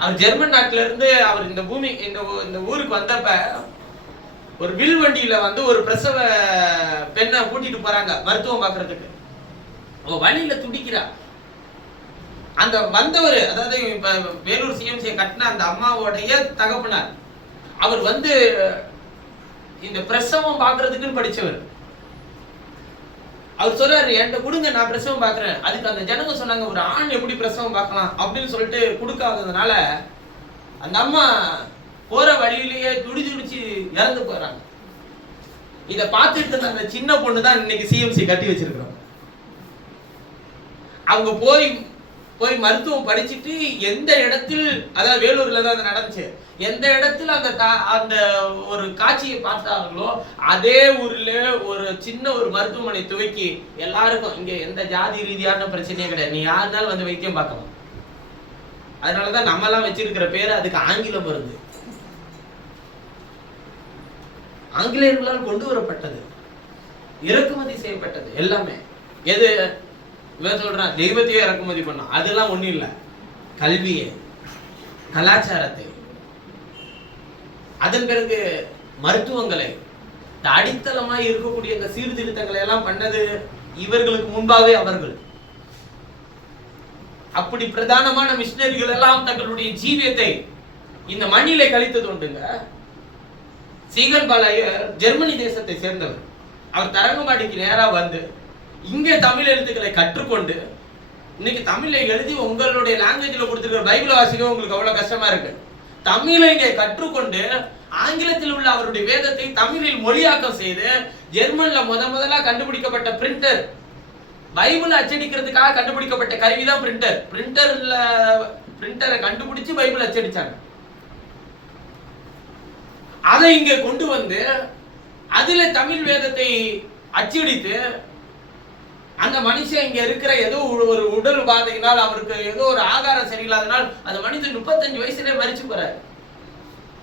அவர் ஜெர்மன் நாட்டில இருந்து அவர் இந்த பூமி இந்த ஊருக்கு வந்தப்ப ஒரு வில் வண்டியில வந்து ஒரு பிரசவ பெண்ணை கூட்டிட்டு போறாங்க மருத்துவம் பார்க்கறதுக்கு. அவ வழியில துடிக்கிறா. அந்த வந்தவர், அதாவது இப்ப வேலூர் சிஎம்சியை கட்டின அந்த அம்மாவோடைய தகப்பனார், அவர் வந்து இந்த பிரசவம் பார்க்கறதுக்குன்னு படிச்சவர். அவர் சொல்றாரு, என்கிட்ட கொடுங்க நான் பிரசவம் பார்க்கறேன். அதுக்கு அந்த ஜனங்க சொன்னாங்க, ஒரு ஆண் எப்படி பிரசவம் பார்க்கலாம் அப்படின்னு சொல்லிட்டு கொடுக்காததுனால அந்த அம்மா போற வழியிலேயே துடிச்சு இறந்து போறாங்க. இத பார்த்துட்டு இருந்த அந்த சின்ன பொண்ணு தான் இன்னைக்கு சிஎம்சி கட்டி வச்சிருக்கிறோம். அவங்க போய் மருத்துவம் படிச்சுட்டு எந்த இடத்தில், அதாவது வேலூர்ல தான் நடந்துச்சு, எந்த இடத்துல அந்த ஒரு காட்சியை பார்த்தாங்களோ அதே ஊர்ல ஒரு சின்ன ஒரு மருத்துவமனை துவக்கி எல்லாருக்கும், இங்க எந்த ஜாதி ரீதியான பிரச்சனையே கிடையாது, நீ யாருனாலும் வந்து வைத்தியம் பார்க்கலாம். அதனாலதான் நம்ம எல்லாம் வச்சிருக்கிற பேரு அதுக்கு ஆங்கில மருந்து. ஆங்கிலேயர்களால் கொண்டு வரப்பட்டது, இறக்குமதி செய்யப்பட்டது எல்லாமே. எது சொல்றான், தெய்வத்தையே இறக்குமதி பண்ணோம், அதெல்லாம் ஒண்ணும் இல்லை. கல்வியை, கலாச்சாரத்தை, அதன் பிறகு மருத்துவங்களை, அடித்தளமாய் இருக்கக்கூடிய இந்த சீர்திருத்தங்களை எல்லாம் பண்ணது இவர்களுக்கு முன்பாகவே அவர்கள். அப்படி பிரதானமான மிஷனரிகள் எல்லாம் தங்களுடைய ஜீவியத்தை இந்த மண்ணிலே கழித்தது உண்டுங்க. சீகன்பாளையர் ஜெர்மனி தேசத்தை சேர்ந்தவர். அவர் தரங்கம்பாடிக்கு நேரா வந்து இங்கே தமிழ் எழுத்துக்களை கற்றுக்கொண்டு இன்னைக்கு தமிழை எழுதி உங்களுடைய லாங்குவேஜ்ல கொடுத்துருக்கிற பைபிள் வாசிக்க உங்களுக்கு அவ்வளவு கஷ்டமா இருக்கு. தமிழை இங்கே கற்றுக்கொண்டு ஆங்கிலத்தில் உள்ள அவருடைய வேதத்தை தமிழில் மொழியாக்கம் செய்து ஜெர்மன்ல முதலா கண்டுபிடிக்கப்பட்ட பிரிண்டர், பைபிள் அச்சடிக்கிறதுக்காக கண்டுபிடிக்கப்பட்ட கருவிதான் பிரிண்டர். பிரிண்டரை கண்டுபிடிச்சு பைபிள் அச்சடிச்சாங்க. அதை இங்கே கொண்டு வந்து அதில தமிழ் வேதத்தை அச்சடித்து அந்த மனுஷன் இங்க இருக்கிற ஏதோ ஒரு உடல் பாதையினால், அவருக்கு ஏதோ ஒரு ஆகாரம் சரியில்லாதனால் அந்த மனிதன் 35 வயசுலயே மரிச்சு போறாரு.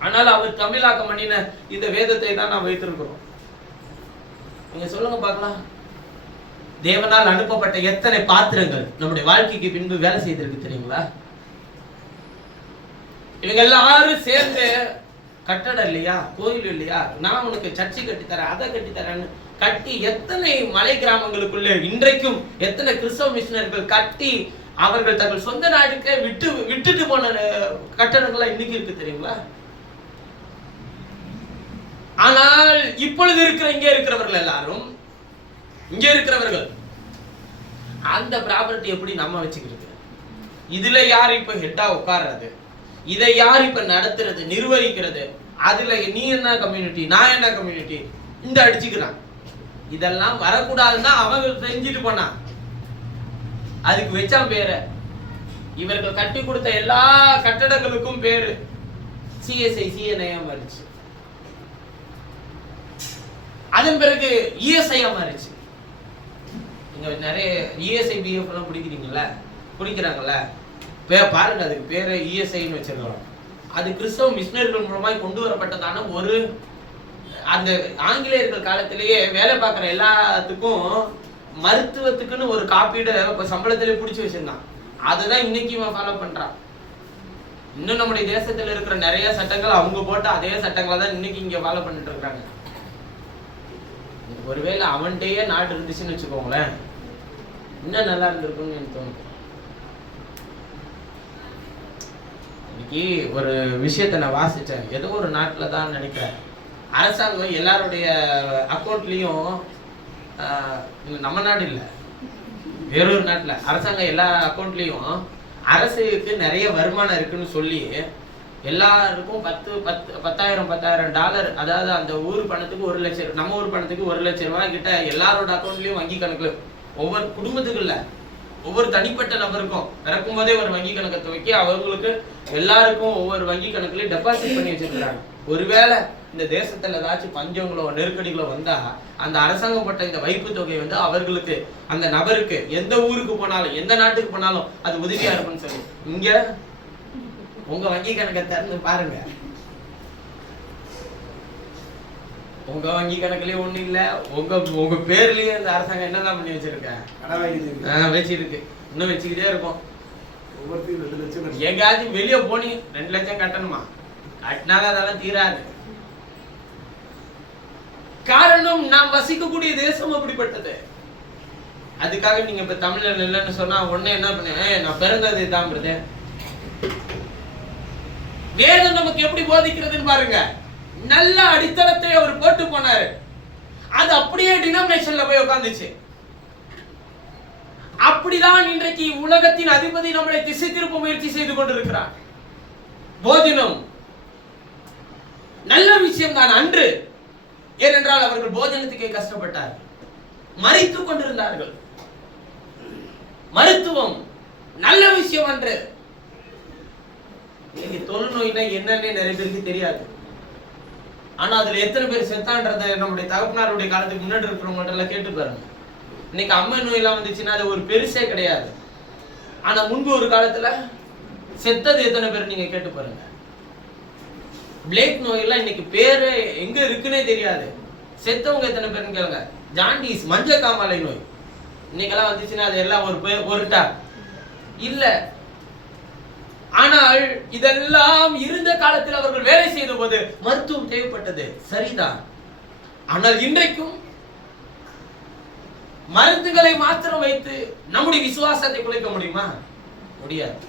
ஆனால் அவர் தமிழாக்கம் பண்ணின இந்த வேதத்தை தான் நாம் வைத்திருக்கிறோம். நீங்க சொல்லுங்க பார்க்கலாம், தேவனால் அனுப்பப்பட்ட எத்தனை பாத்திரங்கள் நம்முடைய வாழ்க்கைக்கு பின்பு வேலை செய்திருக்கு தெரியுங்களா? இவங்க எல்லாரும் சேர்ந்து கட்டடம் இல்லையா, கோயில் இல்லையா, நான் உனக்கு சர்ச்சை கட்டித்தரேன், அதை கட்டித்தரேன்னு கட்டி எத்தனை மலை கிராமங்களுக்குள்ள இன்றைக்கும் எத்தனை கிறிஸ்தவ மிஷனர்கள் கட்டி அவர்கள் தங்கள் சொந்த நாட்டுக்கே விட்டுட்டு போன கட்டடங்கள்லாம் இன்னைக்கு இருக்கு தெரியுங்களா? ஆனால் இப்பொழுது இங்க இருக்கிறவர்கள் எல்லாரும், இங்க இருக்கிறவர்கள் அந்த ப்ராப்பர்ட்டி எப்படி நம்ம வச்சுக்கிறது, இதுல யார் இப்ப ஹெட்டா உட்கார்றது, இதை யார் இப்ப நடத்துறது, நிர்வகிக்கிறது, அதுல நீ என்ன கம்யூனிட்டி, நான் என்ன கம்யூனிட்டி, இந்த அடிச்சுக்கிறான். இதெல்லாம் வரக்கூடாதுன்னா அவங்க செஞ்சுட்டு போனான். அதுக்கு வச்சான் பேர. இவர்கள் கட்டி கொடுத்த எல்லா கட்டடங்களுக்கும் பேரு சிஎஸ்ஐ சிஎன்ஐயா மாறிச்சு. அதன் பிறகு இஎஸ்ஐயா மாறிச்சு. நீங்க நிறைய இஎஸ்ஐ பிஎஃப் எல்லாம் பிடிக்கிறீங்களா, பிடிக்கிறாங்கல்ல, பாருங்க அதுக்கு பேரு இஎஸ்ஐன்னு வச்சிருக்கோம். அது கிறிஸ்தவ மிஷனரிகள் மூலமாய் கொண்டு வரப்பட்டதான ஒரு, அந்த ஆங்கிலேயர்கள் காலத்திலேயே வேலை பார்க்குற எல்லாத்துக்கும் மருத்துவத்துக்குன்னு ஒரு காப்பீடு சம்பளத்திலே பிடிச்சி வச்சிருந்தான். அதுதான் இன்னைக்கு இவன் ஃபாலோ பண்றான். இன்னும் நம்முடைய தேசத்துல இருக்கிற நிறைய சட்டங்கள் அவங்க போட்ட அதே சட்டங்களை தான் இன்னைக்கு இங்க ஃபாலோ பண்ணிட்டு இருக்காங்க. ஒருவேளை அவன்கிட்டயே நாடு இருந்துச்சுன்னு வச்சுக்கோங்களேன், இன்னும் நல்லா இருந்திருக்கும்னு எனக்கு தோணுது. இன்னைக்கு ஒரு விஷயத்த நான் வாசிச்சேன், ஏதோ ஒரு நாட்டில் தான் நினைக்கிறேன், அரசாங்கம் எல்லாருடைய அக்கௌண்ட்லயும், நம்ம நாடு இல்லை வேறொரு நாட்டுல அரசாங்கம் எல்லா அக்கௌண்ட்லயும் அரசுக்கு நிறைய வருமானம் இருக்குன்னு சொல்லி எல்லாருக்கும் $10,000 அதாவது அந்த ஊர் பணத்துக்கு 1 லட்சம், நம்ம ஊர் பணத்துக்கு 1 லட்சம் ரூபாய் கிட்ட எல்லாரோட அக்கௌண்ட்லயும் வங்கி கணக்குல, ஒவ்வொரு குடும்பத்துக்கு இல்ல, ஒவ்வொரு தனிப்பட்ட நபருக்கும் பிறக்கும் போதே ஒரு வங்கி கணக்கை துவக்கி அவங்களுக்கு எல்லாருக்கும் ஒவ்வொரு வங்கி கணக்குலயும் டெபாசிட் பண்ணி வச்சிருக்கிறாங்க. ஒருவேளை இந்த தேசத்துல ஏதாச்சும் பஞ்சங்களோ நெருக்கடிகளோ வந்தா அந்த அரசாங்கம் போட்ட இந்த வைப்பு தொகை வந்து அவர்களுக்கு, அந்த நபருக்கு எந்த ஊருக்கு போனாலும் எந்த நாட்டுக்கு போனாலும் அது உதவியா இருக்கும்னு சொல்லி, இங்க உங்க வங்கி கணக்கை திறந்து பாருங்க, உங்க வங்கி கணக்குலயே ஒண்ணு இல்ல, உங்க பேர்லயே இந்த அரசாங்கம் என்னதான் பண்ணி வச்சிருக்க, வச்சிருக்கு, இன்னும் வச்சுக்கிட்டே இருக்கும். எங்கேயாச்சும் வெளியே போனி 2 லட்சம் கட்டணுமா, கட்டினாதான் அதெல்லாம் தீராது. காரணம் நாம் வசிக்கக்கூடிய தேசம் அப்படிப்பட்டது. அதுக்காக நீங்க இப்ப தமிழ்ல இல்லைன்னு சொன்னா உடனே என்ன பண்ண, நான் பிறந்தது தான் பிரதர். வேதம் நமக்கு எப்படி போதிக்கிறதுன்னு பாருங்க. நல்ல அடித்தளத்தை அவர் போட்டு போனாரு, அது அப்படியே டினாமினேஷன்ல போய் உட்கார்ந்துச்சு. அப்படிதான் இன்றைக்கு உலகத்தின் அதிபதி நம்மளை திசை திருப்ப முயற்சி செய்து கொண்டிருக்கிறார். போஜனம் நல்ல விஷயம் தான் அன்று, ஏனென்றால் அவர்கள் போஜனத்துக்கே கஷ்டப்பட்டார், மரித்துக் கொண்டிருந்தார்கள். மருத்துவம் நல்ல விஷயம் அன்று. இன்னைக்கு தொழுநோய்னா என்னன்னே நிறைய பேருக்கு தெரியாது. ஆனா அதுல எத்தனை பேர் செத்தான்றத நம்முடைய தகப்பனாருடைய காலத்துக்கு முன்னாடி இருக்கிறவங்க எல்லாம் கேட்டு பாருங்க. இன்னைக்கு அம்மை நோய் எல்லாம் வந்துச்சுன்னா அது ஒரு பெருசே கிடையாது. ஆனா முன்பு ஒரு காலத்துல செத்தது எத்தனை பேர் நீங்க கேட்டு பாருங்க. பிளேக் நோய் எல்லாம் இன்னைக்கு பேரு எங்க இருக்குன்னே தெரியாது. செத்தவங்க எத்தனை பேருன்னு கேளுங்க. ஜாண்டிஸ், மஞ்ச காமாலை நோய் இன்னைக்கெல்லாம் வந்துச்சுன்னா அது எல்லாம் ஒரு பொருட்டா இல்ல. ஆனால் இதெல்லாம் இருந்த காலத்தில் அவர்கள் வேலை செய்த போது மருத்துவம் தேவைப்பட்டது, சரிதான். ஆனால் இன்றைக்கும் மருந்துகளை மாத்திரம் வைத்து நம்முடைய விசுவாசத்தை குலைக்க முடியுமா? முடியாது.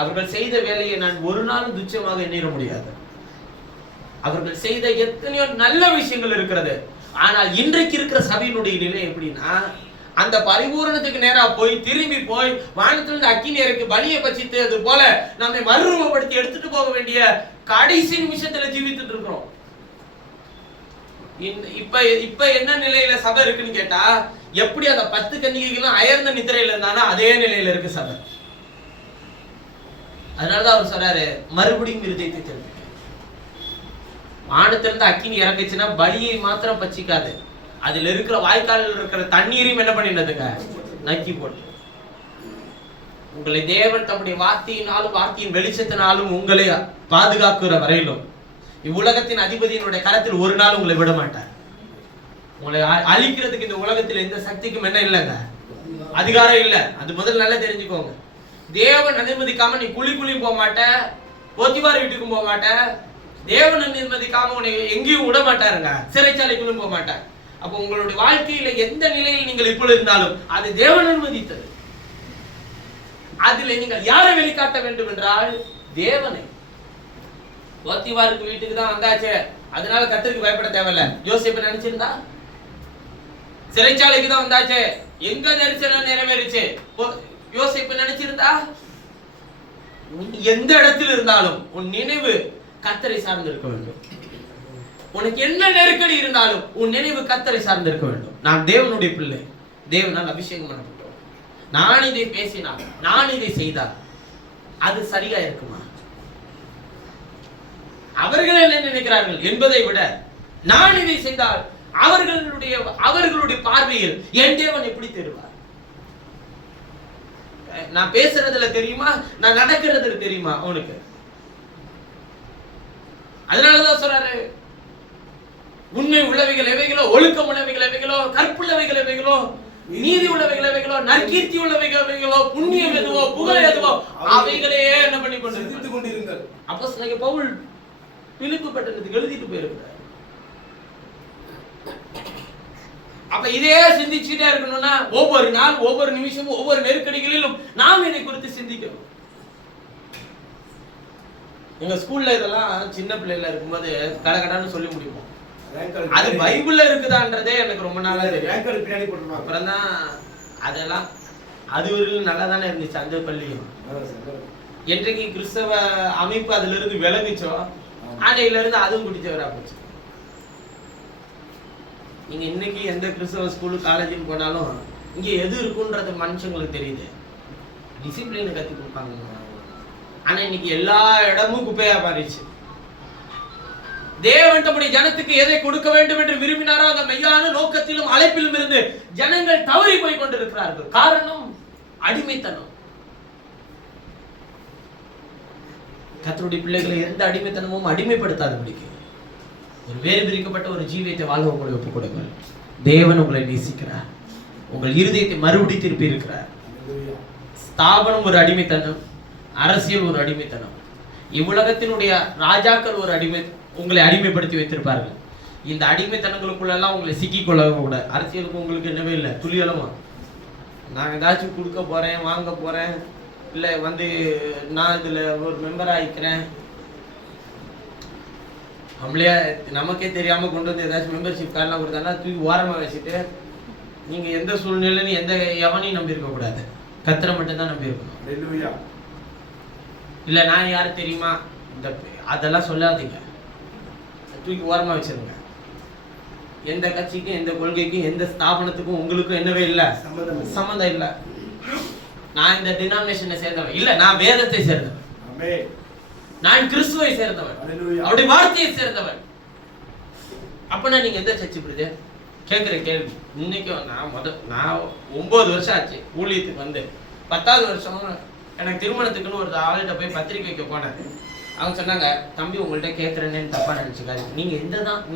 அவர்கள் செய்த வேலையை நான் ஒரு நாள் துச்சமாக எண்ணிட முடியாது. அவர்கள் செய்த எத்தனையோ நல்ல விஷயங்கள் இருக்கிறது. ஆனால் இன்றைக்கு இருக்கிற சபையினுடைய நிலை எப்படின்னா, அந்த பரிபூரணத்துக்கு நேரா போய் திரும்பி போய் வானத்திலிருந்து அக்கினி இறக்கி பலியை பச்சித்து அது போல நம்மை மறுரூபப்படுத்தி எடுத்துட்டு போக வேண்டிய கடைசி நிமிஷத்துல ஜீவித்துட்டு இருக்கிறோம். இப்ப என்ன நிலையில சபை இருக்குன்னு கேட்டா, எப்படி அந்த 10 கன்னிகைகளும் அயர்ந்த நித்திரையில இருந்தானா அதே நிலையில இருக்கு சபை. அதனாலதான் அவர் சொல்றாரு, மறுபடியும் இருதயத்தை திருப்பி. வானத்திலிருந்து அக்கினி இறக்குச்சுன்னா பலியை மாத்திரம் பச்சிக்காது, அதுல இருக்கிற வாய்க்காலில் இருக்கிற தண்ணீரையும் என்ன பண்ணினதுங்க நக்கி போட்டு உங்களை தேவன் தம்முடைய வார்த்தையினாலும் வார்த்தையின் வெளிச்சத்தினாலும் உங்களை பாதுகாக்கிற வரையிலும் இவ்வுலகத்தின் அதிபதியினுடைய கரத்தில் ஒரு நாள் உங்களை விட மாட்டார். உங்களை அழிக்கிறதுக்கு இந்த உலகத்தில் எந்த சக்திக்கும் என்ன இல்லைங்க, அதிகாரம் இல்லை. அது முதல்ல நல்லா தெரிஞ்சுக்கோங்க. தேவன் அனுமதிக்காம நீ குழியும் போக மாட்ட, போத்திபார் வீட்டுக்கும் போக மாட்ட. தேவன் அனுமதிக்காம உன்னை எங்கேயும் விட மாட்டாருங்க, சிறைச்சாலைக்குள்ளும் போக மாட்டார். அப்போ உங்களுடைய வாழ்க்கையில எந்த நிலையில் நீங்கள் இப்பொழுது இருந்தாலும் அது தேவன் அனுமதித்தது. அதில் நீங்கள் யாரை வெளிக்காட்ட வேண்டும் என்றால் தேவனை. போத்திபாருக்கு வீட்டுக்கு தான் வந்தாச்சு, அதனால கர்த்தருக்கு பயப்பட தேவையில்ல. யோசேப்பு நினைச்சிருந்தா சிறைச்சாலைக்கு தான் வந்தாச்சு, எங்க தரிசனம் நிறைவேறிச்சு. யோசேப்பு நினைச்சிருந்தா எந்த இடத்தில் இருந்தாலும் உன் நினைவு கர்த்தரை சார்ந்து இருக்க வேண்டும். உனக்கு என்ன நெருக்கடி இருந்தாலும் உன் நினைவு கர்த்தரை சார்ந்து இருக்க வேண்டும். நான் தேவனுடைய பிள்ளை, தேவனால் அபிஷேகம் பண்ணப்பட்டோம். நான் இதை பேசினால், நான் இதை செய்தால் அது சரியா இருக்குமா? அவர்கள் என்ன நினைக்கிறார்கள் என்பதை விட நான் இதை செய்தால் அவர்களுடைய பார்வையில் என் தேவன் எப்படி தெரிவார்? நான் பேசுறதுல தெரியுமா, நான் நடக்கிறதுல தெரியுமா அவனுக்கு? அதனாலதான் சொல்றாரு, உண்மை உள்ளவைகள் எவைகளோ, ஒழுக்கம் உள்ளவைகள் எவைகளோ, கற்புள்ளவைகள் எவைகளோ, நீதி உள்ளவைகள் எவைகளோ, நற்கீர்த்தி உள்ளவைகள் எவைகளோ, புண்ணியம் எதுவோ, புகழ் எதுவோ அவைகளே என்ன பண்ணி கொண்டிருங்கள். அப்போஸ்தலனாகிய பவுல் பிலிப்பு பட்டணத்துக்கு எழுதிட்டு போயிருக்கிறார். அப்ப இதே சிந்திச்சுட்டே இருக்கணும்னா ஒவ்வொரு நாள், ஒவ்வொரு நிமிஷமும், ஒவ்வொரு நெருக்கடிகளிலும் நாம் இதை குறித்து சிந்திக்கணும். எங்க ஸ்கூல்ல இதெல்லாம் சின்ன பிள்ளைல இருக்கும்போது கடகடான்னு சொல்லி முடிப்போம். அது பைபிள்ல இருக்குதான்றதே எனக்கு ரொம்ப நாளா தெரியும். அப்புறம் தான் அதெல்லாம் அது ஒரு நல்லா தானே இருந்துச்சு அந்த பள்ளியும். என்றைக்கு கிறிஸ்தவ அமைப்பு அதுல இருந்து விலகுச்சோ அன்னையில இருந்து அதுவும் குடிச்சவரா போச்சு. நீங்க இன்னைக்கு எந்த கிறிஸ்தவ ஸ்கூலு காலேஜுக்கு போனாலும் இங்க எது இருக்குன்றது மனுஷங்களுக்கு தெரியுது, டிசிப்ளின் கத்து கொடுப்பாங்க. ஆனா இன்னைக்கு எல்லா இடமும் குப்பையா மாறிடுச்சு. தேவன் தம்முடைய ஜனத்துக்கு எதை கொடுக்க வேண்டும் என்று விரும்பினாரோ அந்த மெய்யான நோக்கத்திலும் அழைப்பிலும் இருந்து ஜனங்கள் தவறி போய் கொண்டிருக்கிறார்கள். காரணம் அடிமைத்தனம். கர்த்தருடைய பிள்ளைகளை எந்த அடிமைத்தனமும் அடிமைப்படுத்தாதபடிக்கு ஒரு வேறு பிரிக்கப்பட்ட ஒரு ஜீவியத்தை வாழ உங்களை ஒப்புக் கொடுங்கள். தேவன் உங்களை நேசிக்கிறார், உங்கள் இருதயத்தை மறுபடி திருப்பி இருக்கிறார். ஸ்தாபனம் ஒரு அடிமைத்தனம், அரசியல் ஒரு அடிமைத்தனம், இவ்வுலகத்தினுடைய ராஜாக்கள் ஒரு உங்களை அடிமைப்படுத்தி வைத்திருப்பார்கள். இந்த அடிமைத்தனங்களுக்குள்ளெல்லாம் உங்களை சிக்கிக்கொள்ள கூட. அரசியலுக்கு உங்களுக்கு என்னவே இல்லை, துளியலமா நான் ஏதாச்சும் கொடுக்க போறேன், வாங்க போறேன், இல்லை வந்து நான் இதுல ஒரு மெம்பர் ஆகிக்கிறேன், நம்மளே நமக்கே தெரியாம கொண்டு வந்து ஏதாச்சும் மெம்பர்ஷிப் கார்டெலாம் கொடுத்தாங்கன்னா தூக்கி ஓரமா வச்சுட்டு நீங்க எந்த சூழ்நிலைன்னு எந்த எவனையும் நம்பி இருக்க கூடாது, கர்த்தரை மட்டும்தான் நம்பி இருக்கணும். இல்லை நான் யாரு தெரியுமா, இந்த அதெல்லாம் சொல்லாதீங்க, தூக்கி ஓரமா வச்சிருங்க. எந்த கட்சிக்கும், எந்த கொள்கைக்கும், எந்த ஸ்தாபனத்துக்கும் உங்களுக்கும் என்னவே இல்லை, சம்மந்தம் இல்லை. நான் இந்த டினாமினேஷனை சேர்ந்தவன் இல்ல, நான் வேதத்தை சேர்ந்தவன், நான் கிறிஸ்துவை சேர்ந்தவன், அவருடைய வார்த்தையை சேர்ந்தவன். அப்பனா நீங்க எந்த சர்ச்சு பிடிச்ச கேட்கிற கேள்வி. இன்னைக்கும் நான் 9 வருஷம் ஆச்சு ஊழியத்துக்கு வந்து. 10வது வருஷம் எனக்கு திருமணத்துக்குன்னு ஒரு ஆள்கிட்ட போய் பத்திரிக்கை வைக்க போனேன். அவங்க சொன்னாங்க, தம்பி உங்கள்கிட்ட கேட்கறேன்னு தப்பா நினைச்சுக்காது,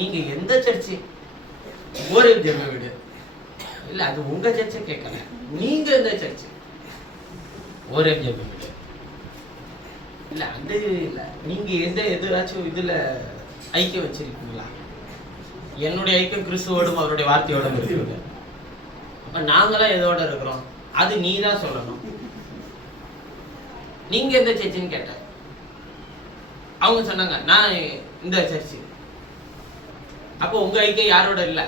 நீங்க எந்த சர்ச்சு? ஒரே தேவ வீடு இல்ல, அது உங்க சர்ச்சை கேட்கல, நீங்க எந்த சர்ச்சு? ஒரே தேவ வீடு இல்ல, அந்த இல்ல, நீங்க எதாச்சும் இதுல ஐக்கியம் வச்சிருக்கீங்களா? என்னுடைய ஐக்கியம் கிறிஸ்துவோடும் அவருடைய வார்த்தையோடும் இருக்குது. அப்ப நாங்களாம் எதோட இருக்கிறோம், அது நீ தான் சொல்லணும். நீங்க எந்த சர்ச்சுன்னு கேட்ட. அவங்க சொன்னாங்க, நான் இந்த சர்ச்சு. அப்போ உங்க ஐக்கியம் யாரோட இல்ல?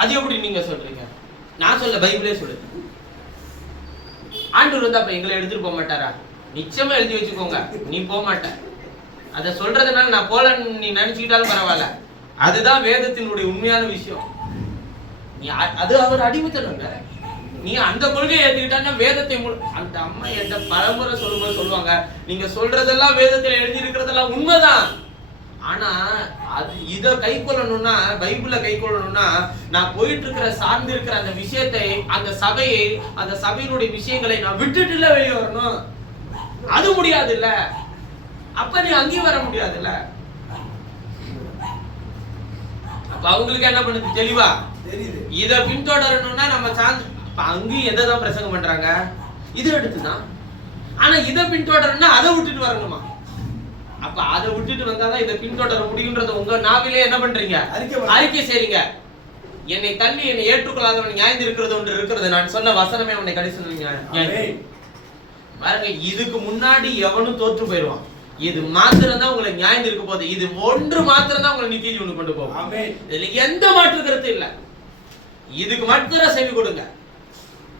அது எப்படி நீங்க சொல்றீங்க? நான் சொல்ல, பைபிளே சொல்லுது. ஆண்டவர் வந்து அப்ப எங்களை எடுத்துட்டு போக மாட்டாரா? நிச்சயமா எழுதி வச்சுக்கோங்க, நீ போக மாட்ட. அதை சொல்றதுனால நான் போலன்னு நீ நினைச்சுக்கிட்டாலும் பரவாயில்ல, அதுதான் வேதத்தினுடைய உண்மையான விஷயம். நீ அது அவர் அடிமைத்தனங்க. நீ அந்த கொள்கையை ஏற்றுக்கிட்டான்னா வேதத்தை அந்த அம்மா எந்த பரம்பரை சொல்லும்போது சொல்லுவாங்க, நீங்க சொல்றதெல்லாம் வேதத்தில் எழுதி இருக்கிறதெல்லாம் உண்மைதான், ஆனா அது இத கை கொள்ளணும்னா, பைபிளை கை கொள்ளணும்னா, நான் போயிட்டு இருக்கிற சார்ந்து இருக்கிற அந்த விஷயத்தை, அந்த சபையை, அந்த சபையினுடைய விஷயங்களை நான் விட்டுட்டுல வெளியே வரணும். அது முடியாது இல்ல. அப்ப நீ அங்கேயும் வர முடியாது இல்ல. அப்ப அவங்களுக்கு என்ன பண்ணுது தெளிவா தெரியுது. இத பின்தொடரணும்னா நம்ம சார்ந்து அங்கேயும் எதை பிரசங்கம் பண்றாங்க, இதை எடுத்துதான். ஆனா இதை பின்தொடரணும்னா அதை விட்டுட்டு வரணுமா? அப்ப அதை விட்டுட்டு வந்தாதான் இதை பின்தொடர முடியும்ன்றத உங்க நாவிலே என்ன பண்றீங்க, அறிக்கை செய்றீங்க. என்னை தள்ளி என்னை ஏற்றுக்கொள்ளாதவன் நியாயம் இருக்கிறது ஒன்று இருக்கிறது. நான் சொன்ன வசனமே அவனை கடைசி பாருங்க. இதுக்கு முன்னாடி எவனும் தோற்று போயிடுவான். இது மாத்திரம் தான் உங்களை நியாயம் இருக்க போகுது. இது ஒன்று மாத்திரம் தான் உங்களை நித்திய ஜீவனுக்கு கொண்டு போகும். இதுல எந்த மாற்று கருத்து இல்ல. இதுக்கு மட்டும் செவி கொடுங்க.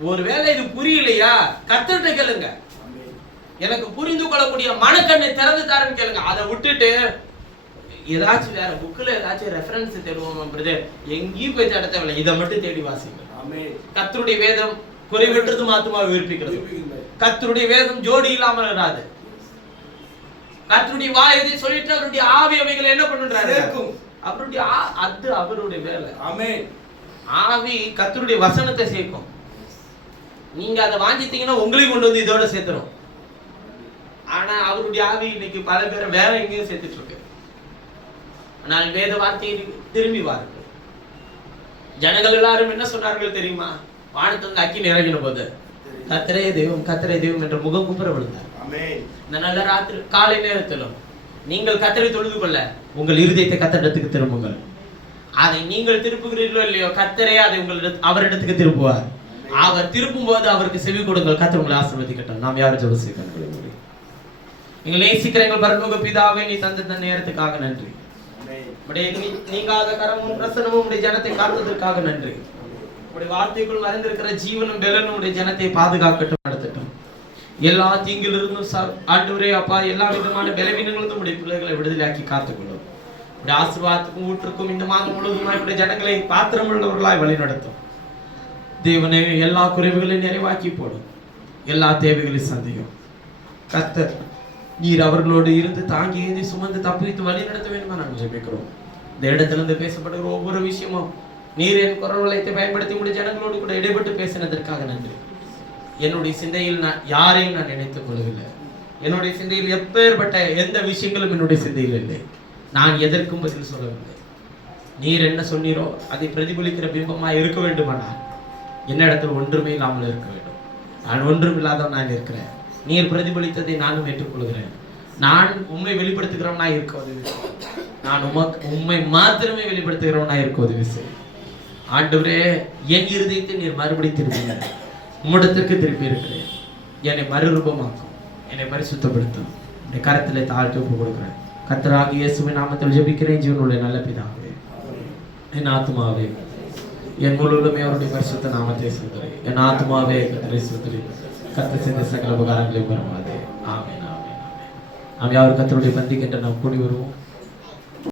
ஒருவேளை இது புரியலையா, கர்த்தர்கிட்ட கேளுங்க. எனக்கு புரிந்து கொள்ளக்கூடிய மனக்கண்ணை திறந்து தாருன்னு கேளுங்க. அதை விட்டுட்டு ஏதாச்சும் வேற புக்ல ஏதாச்சும் ரெஃபரன்ஸ் தேடுவோம் பிரதர், எங்கேயும் போய் தேட தேவையில்லை. இதை மட்டும் தேடி வாசிங்க. கர்த்தருடைய வேதம் குறைவற்றது மாத்துமா விருப்பிக்கிறது. கர்த்தருடைய வேதம் ஜோடி இல்லாமல் இராது. கர்த்தருடைய வாய் எதை சொல்லிட்டு அவருடைய ஆவி அவைகளை என்ன பண்ணுறாரு, அவருடைய அது அவருடைய வேலை. ஆவி கர்த்தருடைய வசனத்தை சேர்க்கும். நீங்க அதை வாங்கிட்டீங்கன்னா உங்களையும் கொண்டு வந்து இதோட சேர்த்துரும். ஆனா அவருடைய ஆவி இன்னைக்கு பல பேரை வேற எங்கேயும் சேர்த்துட்டு இருக்கு. ஆனால் வேத வார்த்தையை திரும்பி வாருங்கள். ஜனங்கள் எல்லாரும் என்ன சொன்னார்கள் தெரியுமா? வானத்திலிருந்து அக்கினி இறங்கின போது கர்த்தரே தெய்வம், கர்த்தரே தெய்வம் என்ற முகம் குப்புற விழுந்தார். இந்த நல்ல ராத்திரி காலை நேரத்திலும் நீங்கள் கர்த்தரை தொழுது கொள்ள உங்கள் இருதயத்தை கர்த்தரிடத்துக்கு திரும்புங்கள். அதை நீங்கள் திருப்புகிறீர்களோ இல்லையோ, கர்த்தரே அதை அவரிடத்துக்கு திருப்புவார். அவர் திருப்பும் போது அவருக்கு செவி கொடுங்கள். கர்த்தர் உங்களை ஆசீர்வதிக்கட்டும். நாம் யாரும் ஜெபம் செய்வோம். எங்களை நேசிக்கிற எங்கள் பரலோக பிதாவே, நீ தந்த நேரத்துக்காக நன்றி. நீங்காத கரமும் பிரசனமும் உடைய ஜனத்தை காத்ததற்காக நன்றி. உடைய வார்த்தைக்குள் மறைந்திருக்கிற ஜீவனும் பெலனும் உடைய ஜனத்தை பாதுகாக்கட்டும், நடத்தட்டும். எல்லா தீங்கிலிருந்தும் ஆண்டவரே அப்பா, எல்லா விதமான பலவீனங்களும் உடைய பிள்ளைகளை விடுதலையாக்கி காத்துக்கொள்ளும். உடைய ஆசீர்வாதத்துக்கும் ஊற்றுக்கும் இந்த மாதம் முழுவதுமாய் உடைய ஜனங்களை பாத்திரம் உள்ளவர்களாய் வழி நடத்தும். தேவனே, எல்லா குறைவுகளையும் நிறைவாக்கி போடும். எல்லா தேவைகளையும் சந்திக்கும். கர்த்தர் நீர் அவர்களோடு இருந்து தாங்கி ஏந்தி சுமந்து தப்பித்து வழி நடத்த வேண்டுமா நாங்கள் ஜெபிக்கிறோம். இந்த இடத்திலிருந்து பேசப்படுகிற ஒவ்வொரு விஷயமும் நீர் என் குரல் வளையத்தை பயன்படுத்தி உடைய ஜனங்களோடு கூட இடைப்பட்டு பேசினதற்காக நன்றி. என்னுடைய சிந்தையில் நான் யாரையும் நான் நினைத்துக் கொள்ளவில்லை. என்னுடைய சிந்தையில் எப்பேற்பட்ட எந்த விஷயங்களும் என்னுடைய சிந்தையில் இல்லை. நான் எதற்கும் பதில் சொல்லவில்லை. நீர் என்ன சொன்னீரோ அதை பிரதிபலிக்கிற பிம்பமாக இருக்க வேண்டுமானால் என்னிடத்தில் ஒன்றுமே இல்லாமல் இருக்க வேண்டும். நான் ஒன்றும் இல்லாதவன் நான் இருக்கிறேன். நீர் பிரதிபலித்ததை நானும் ஏற்றுக்கொள்கிறேன். நான் உண்மை வெளிப்படுத்துகிறவனாய் இருக்க உதவி செய். நான் உண்மை மாத்திரமே வெளிப்படுத்துகிறவனாய் இருக்க உதவி செய். ஆண்டவரே, என் இருதயத்தை நீர் மறுபடி திருப்பி உம்மிடத்திற்கு திருப்பி இருக்கிறேன். என்னை மறுரூபமாக்கும், என்னை பரிசுத்தப்படுத்தும். என்னை கரத்திலே தாழ்த்தி ஒப்பு கொடுக்கிறேன். கர்த்தராகிய இயேசுவின் நாமத்தில் ஜெபிக்கிறேன் ஜீவனுள்ள நல்ல பிதாவே. என் ஆத்துமாவே என் முழுவதுமே அவருடைய பரிசுத்த நாமத்தை சுத்தரி. என் ஆத்துமாவே கர்த்தரை சுத்தரி. கர்த்தர் செய்த சகல உபகாரங்களையும் பெறுவாதே. ஆமென், ஆமென், ஆமென். நாம் யாரும் கர்த்தருடைய பந்திக்கு என்று நாம் கூடி வருவோம்.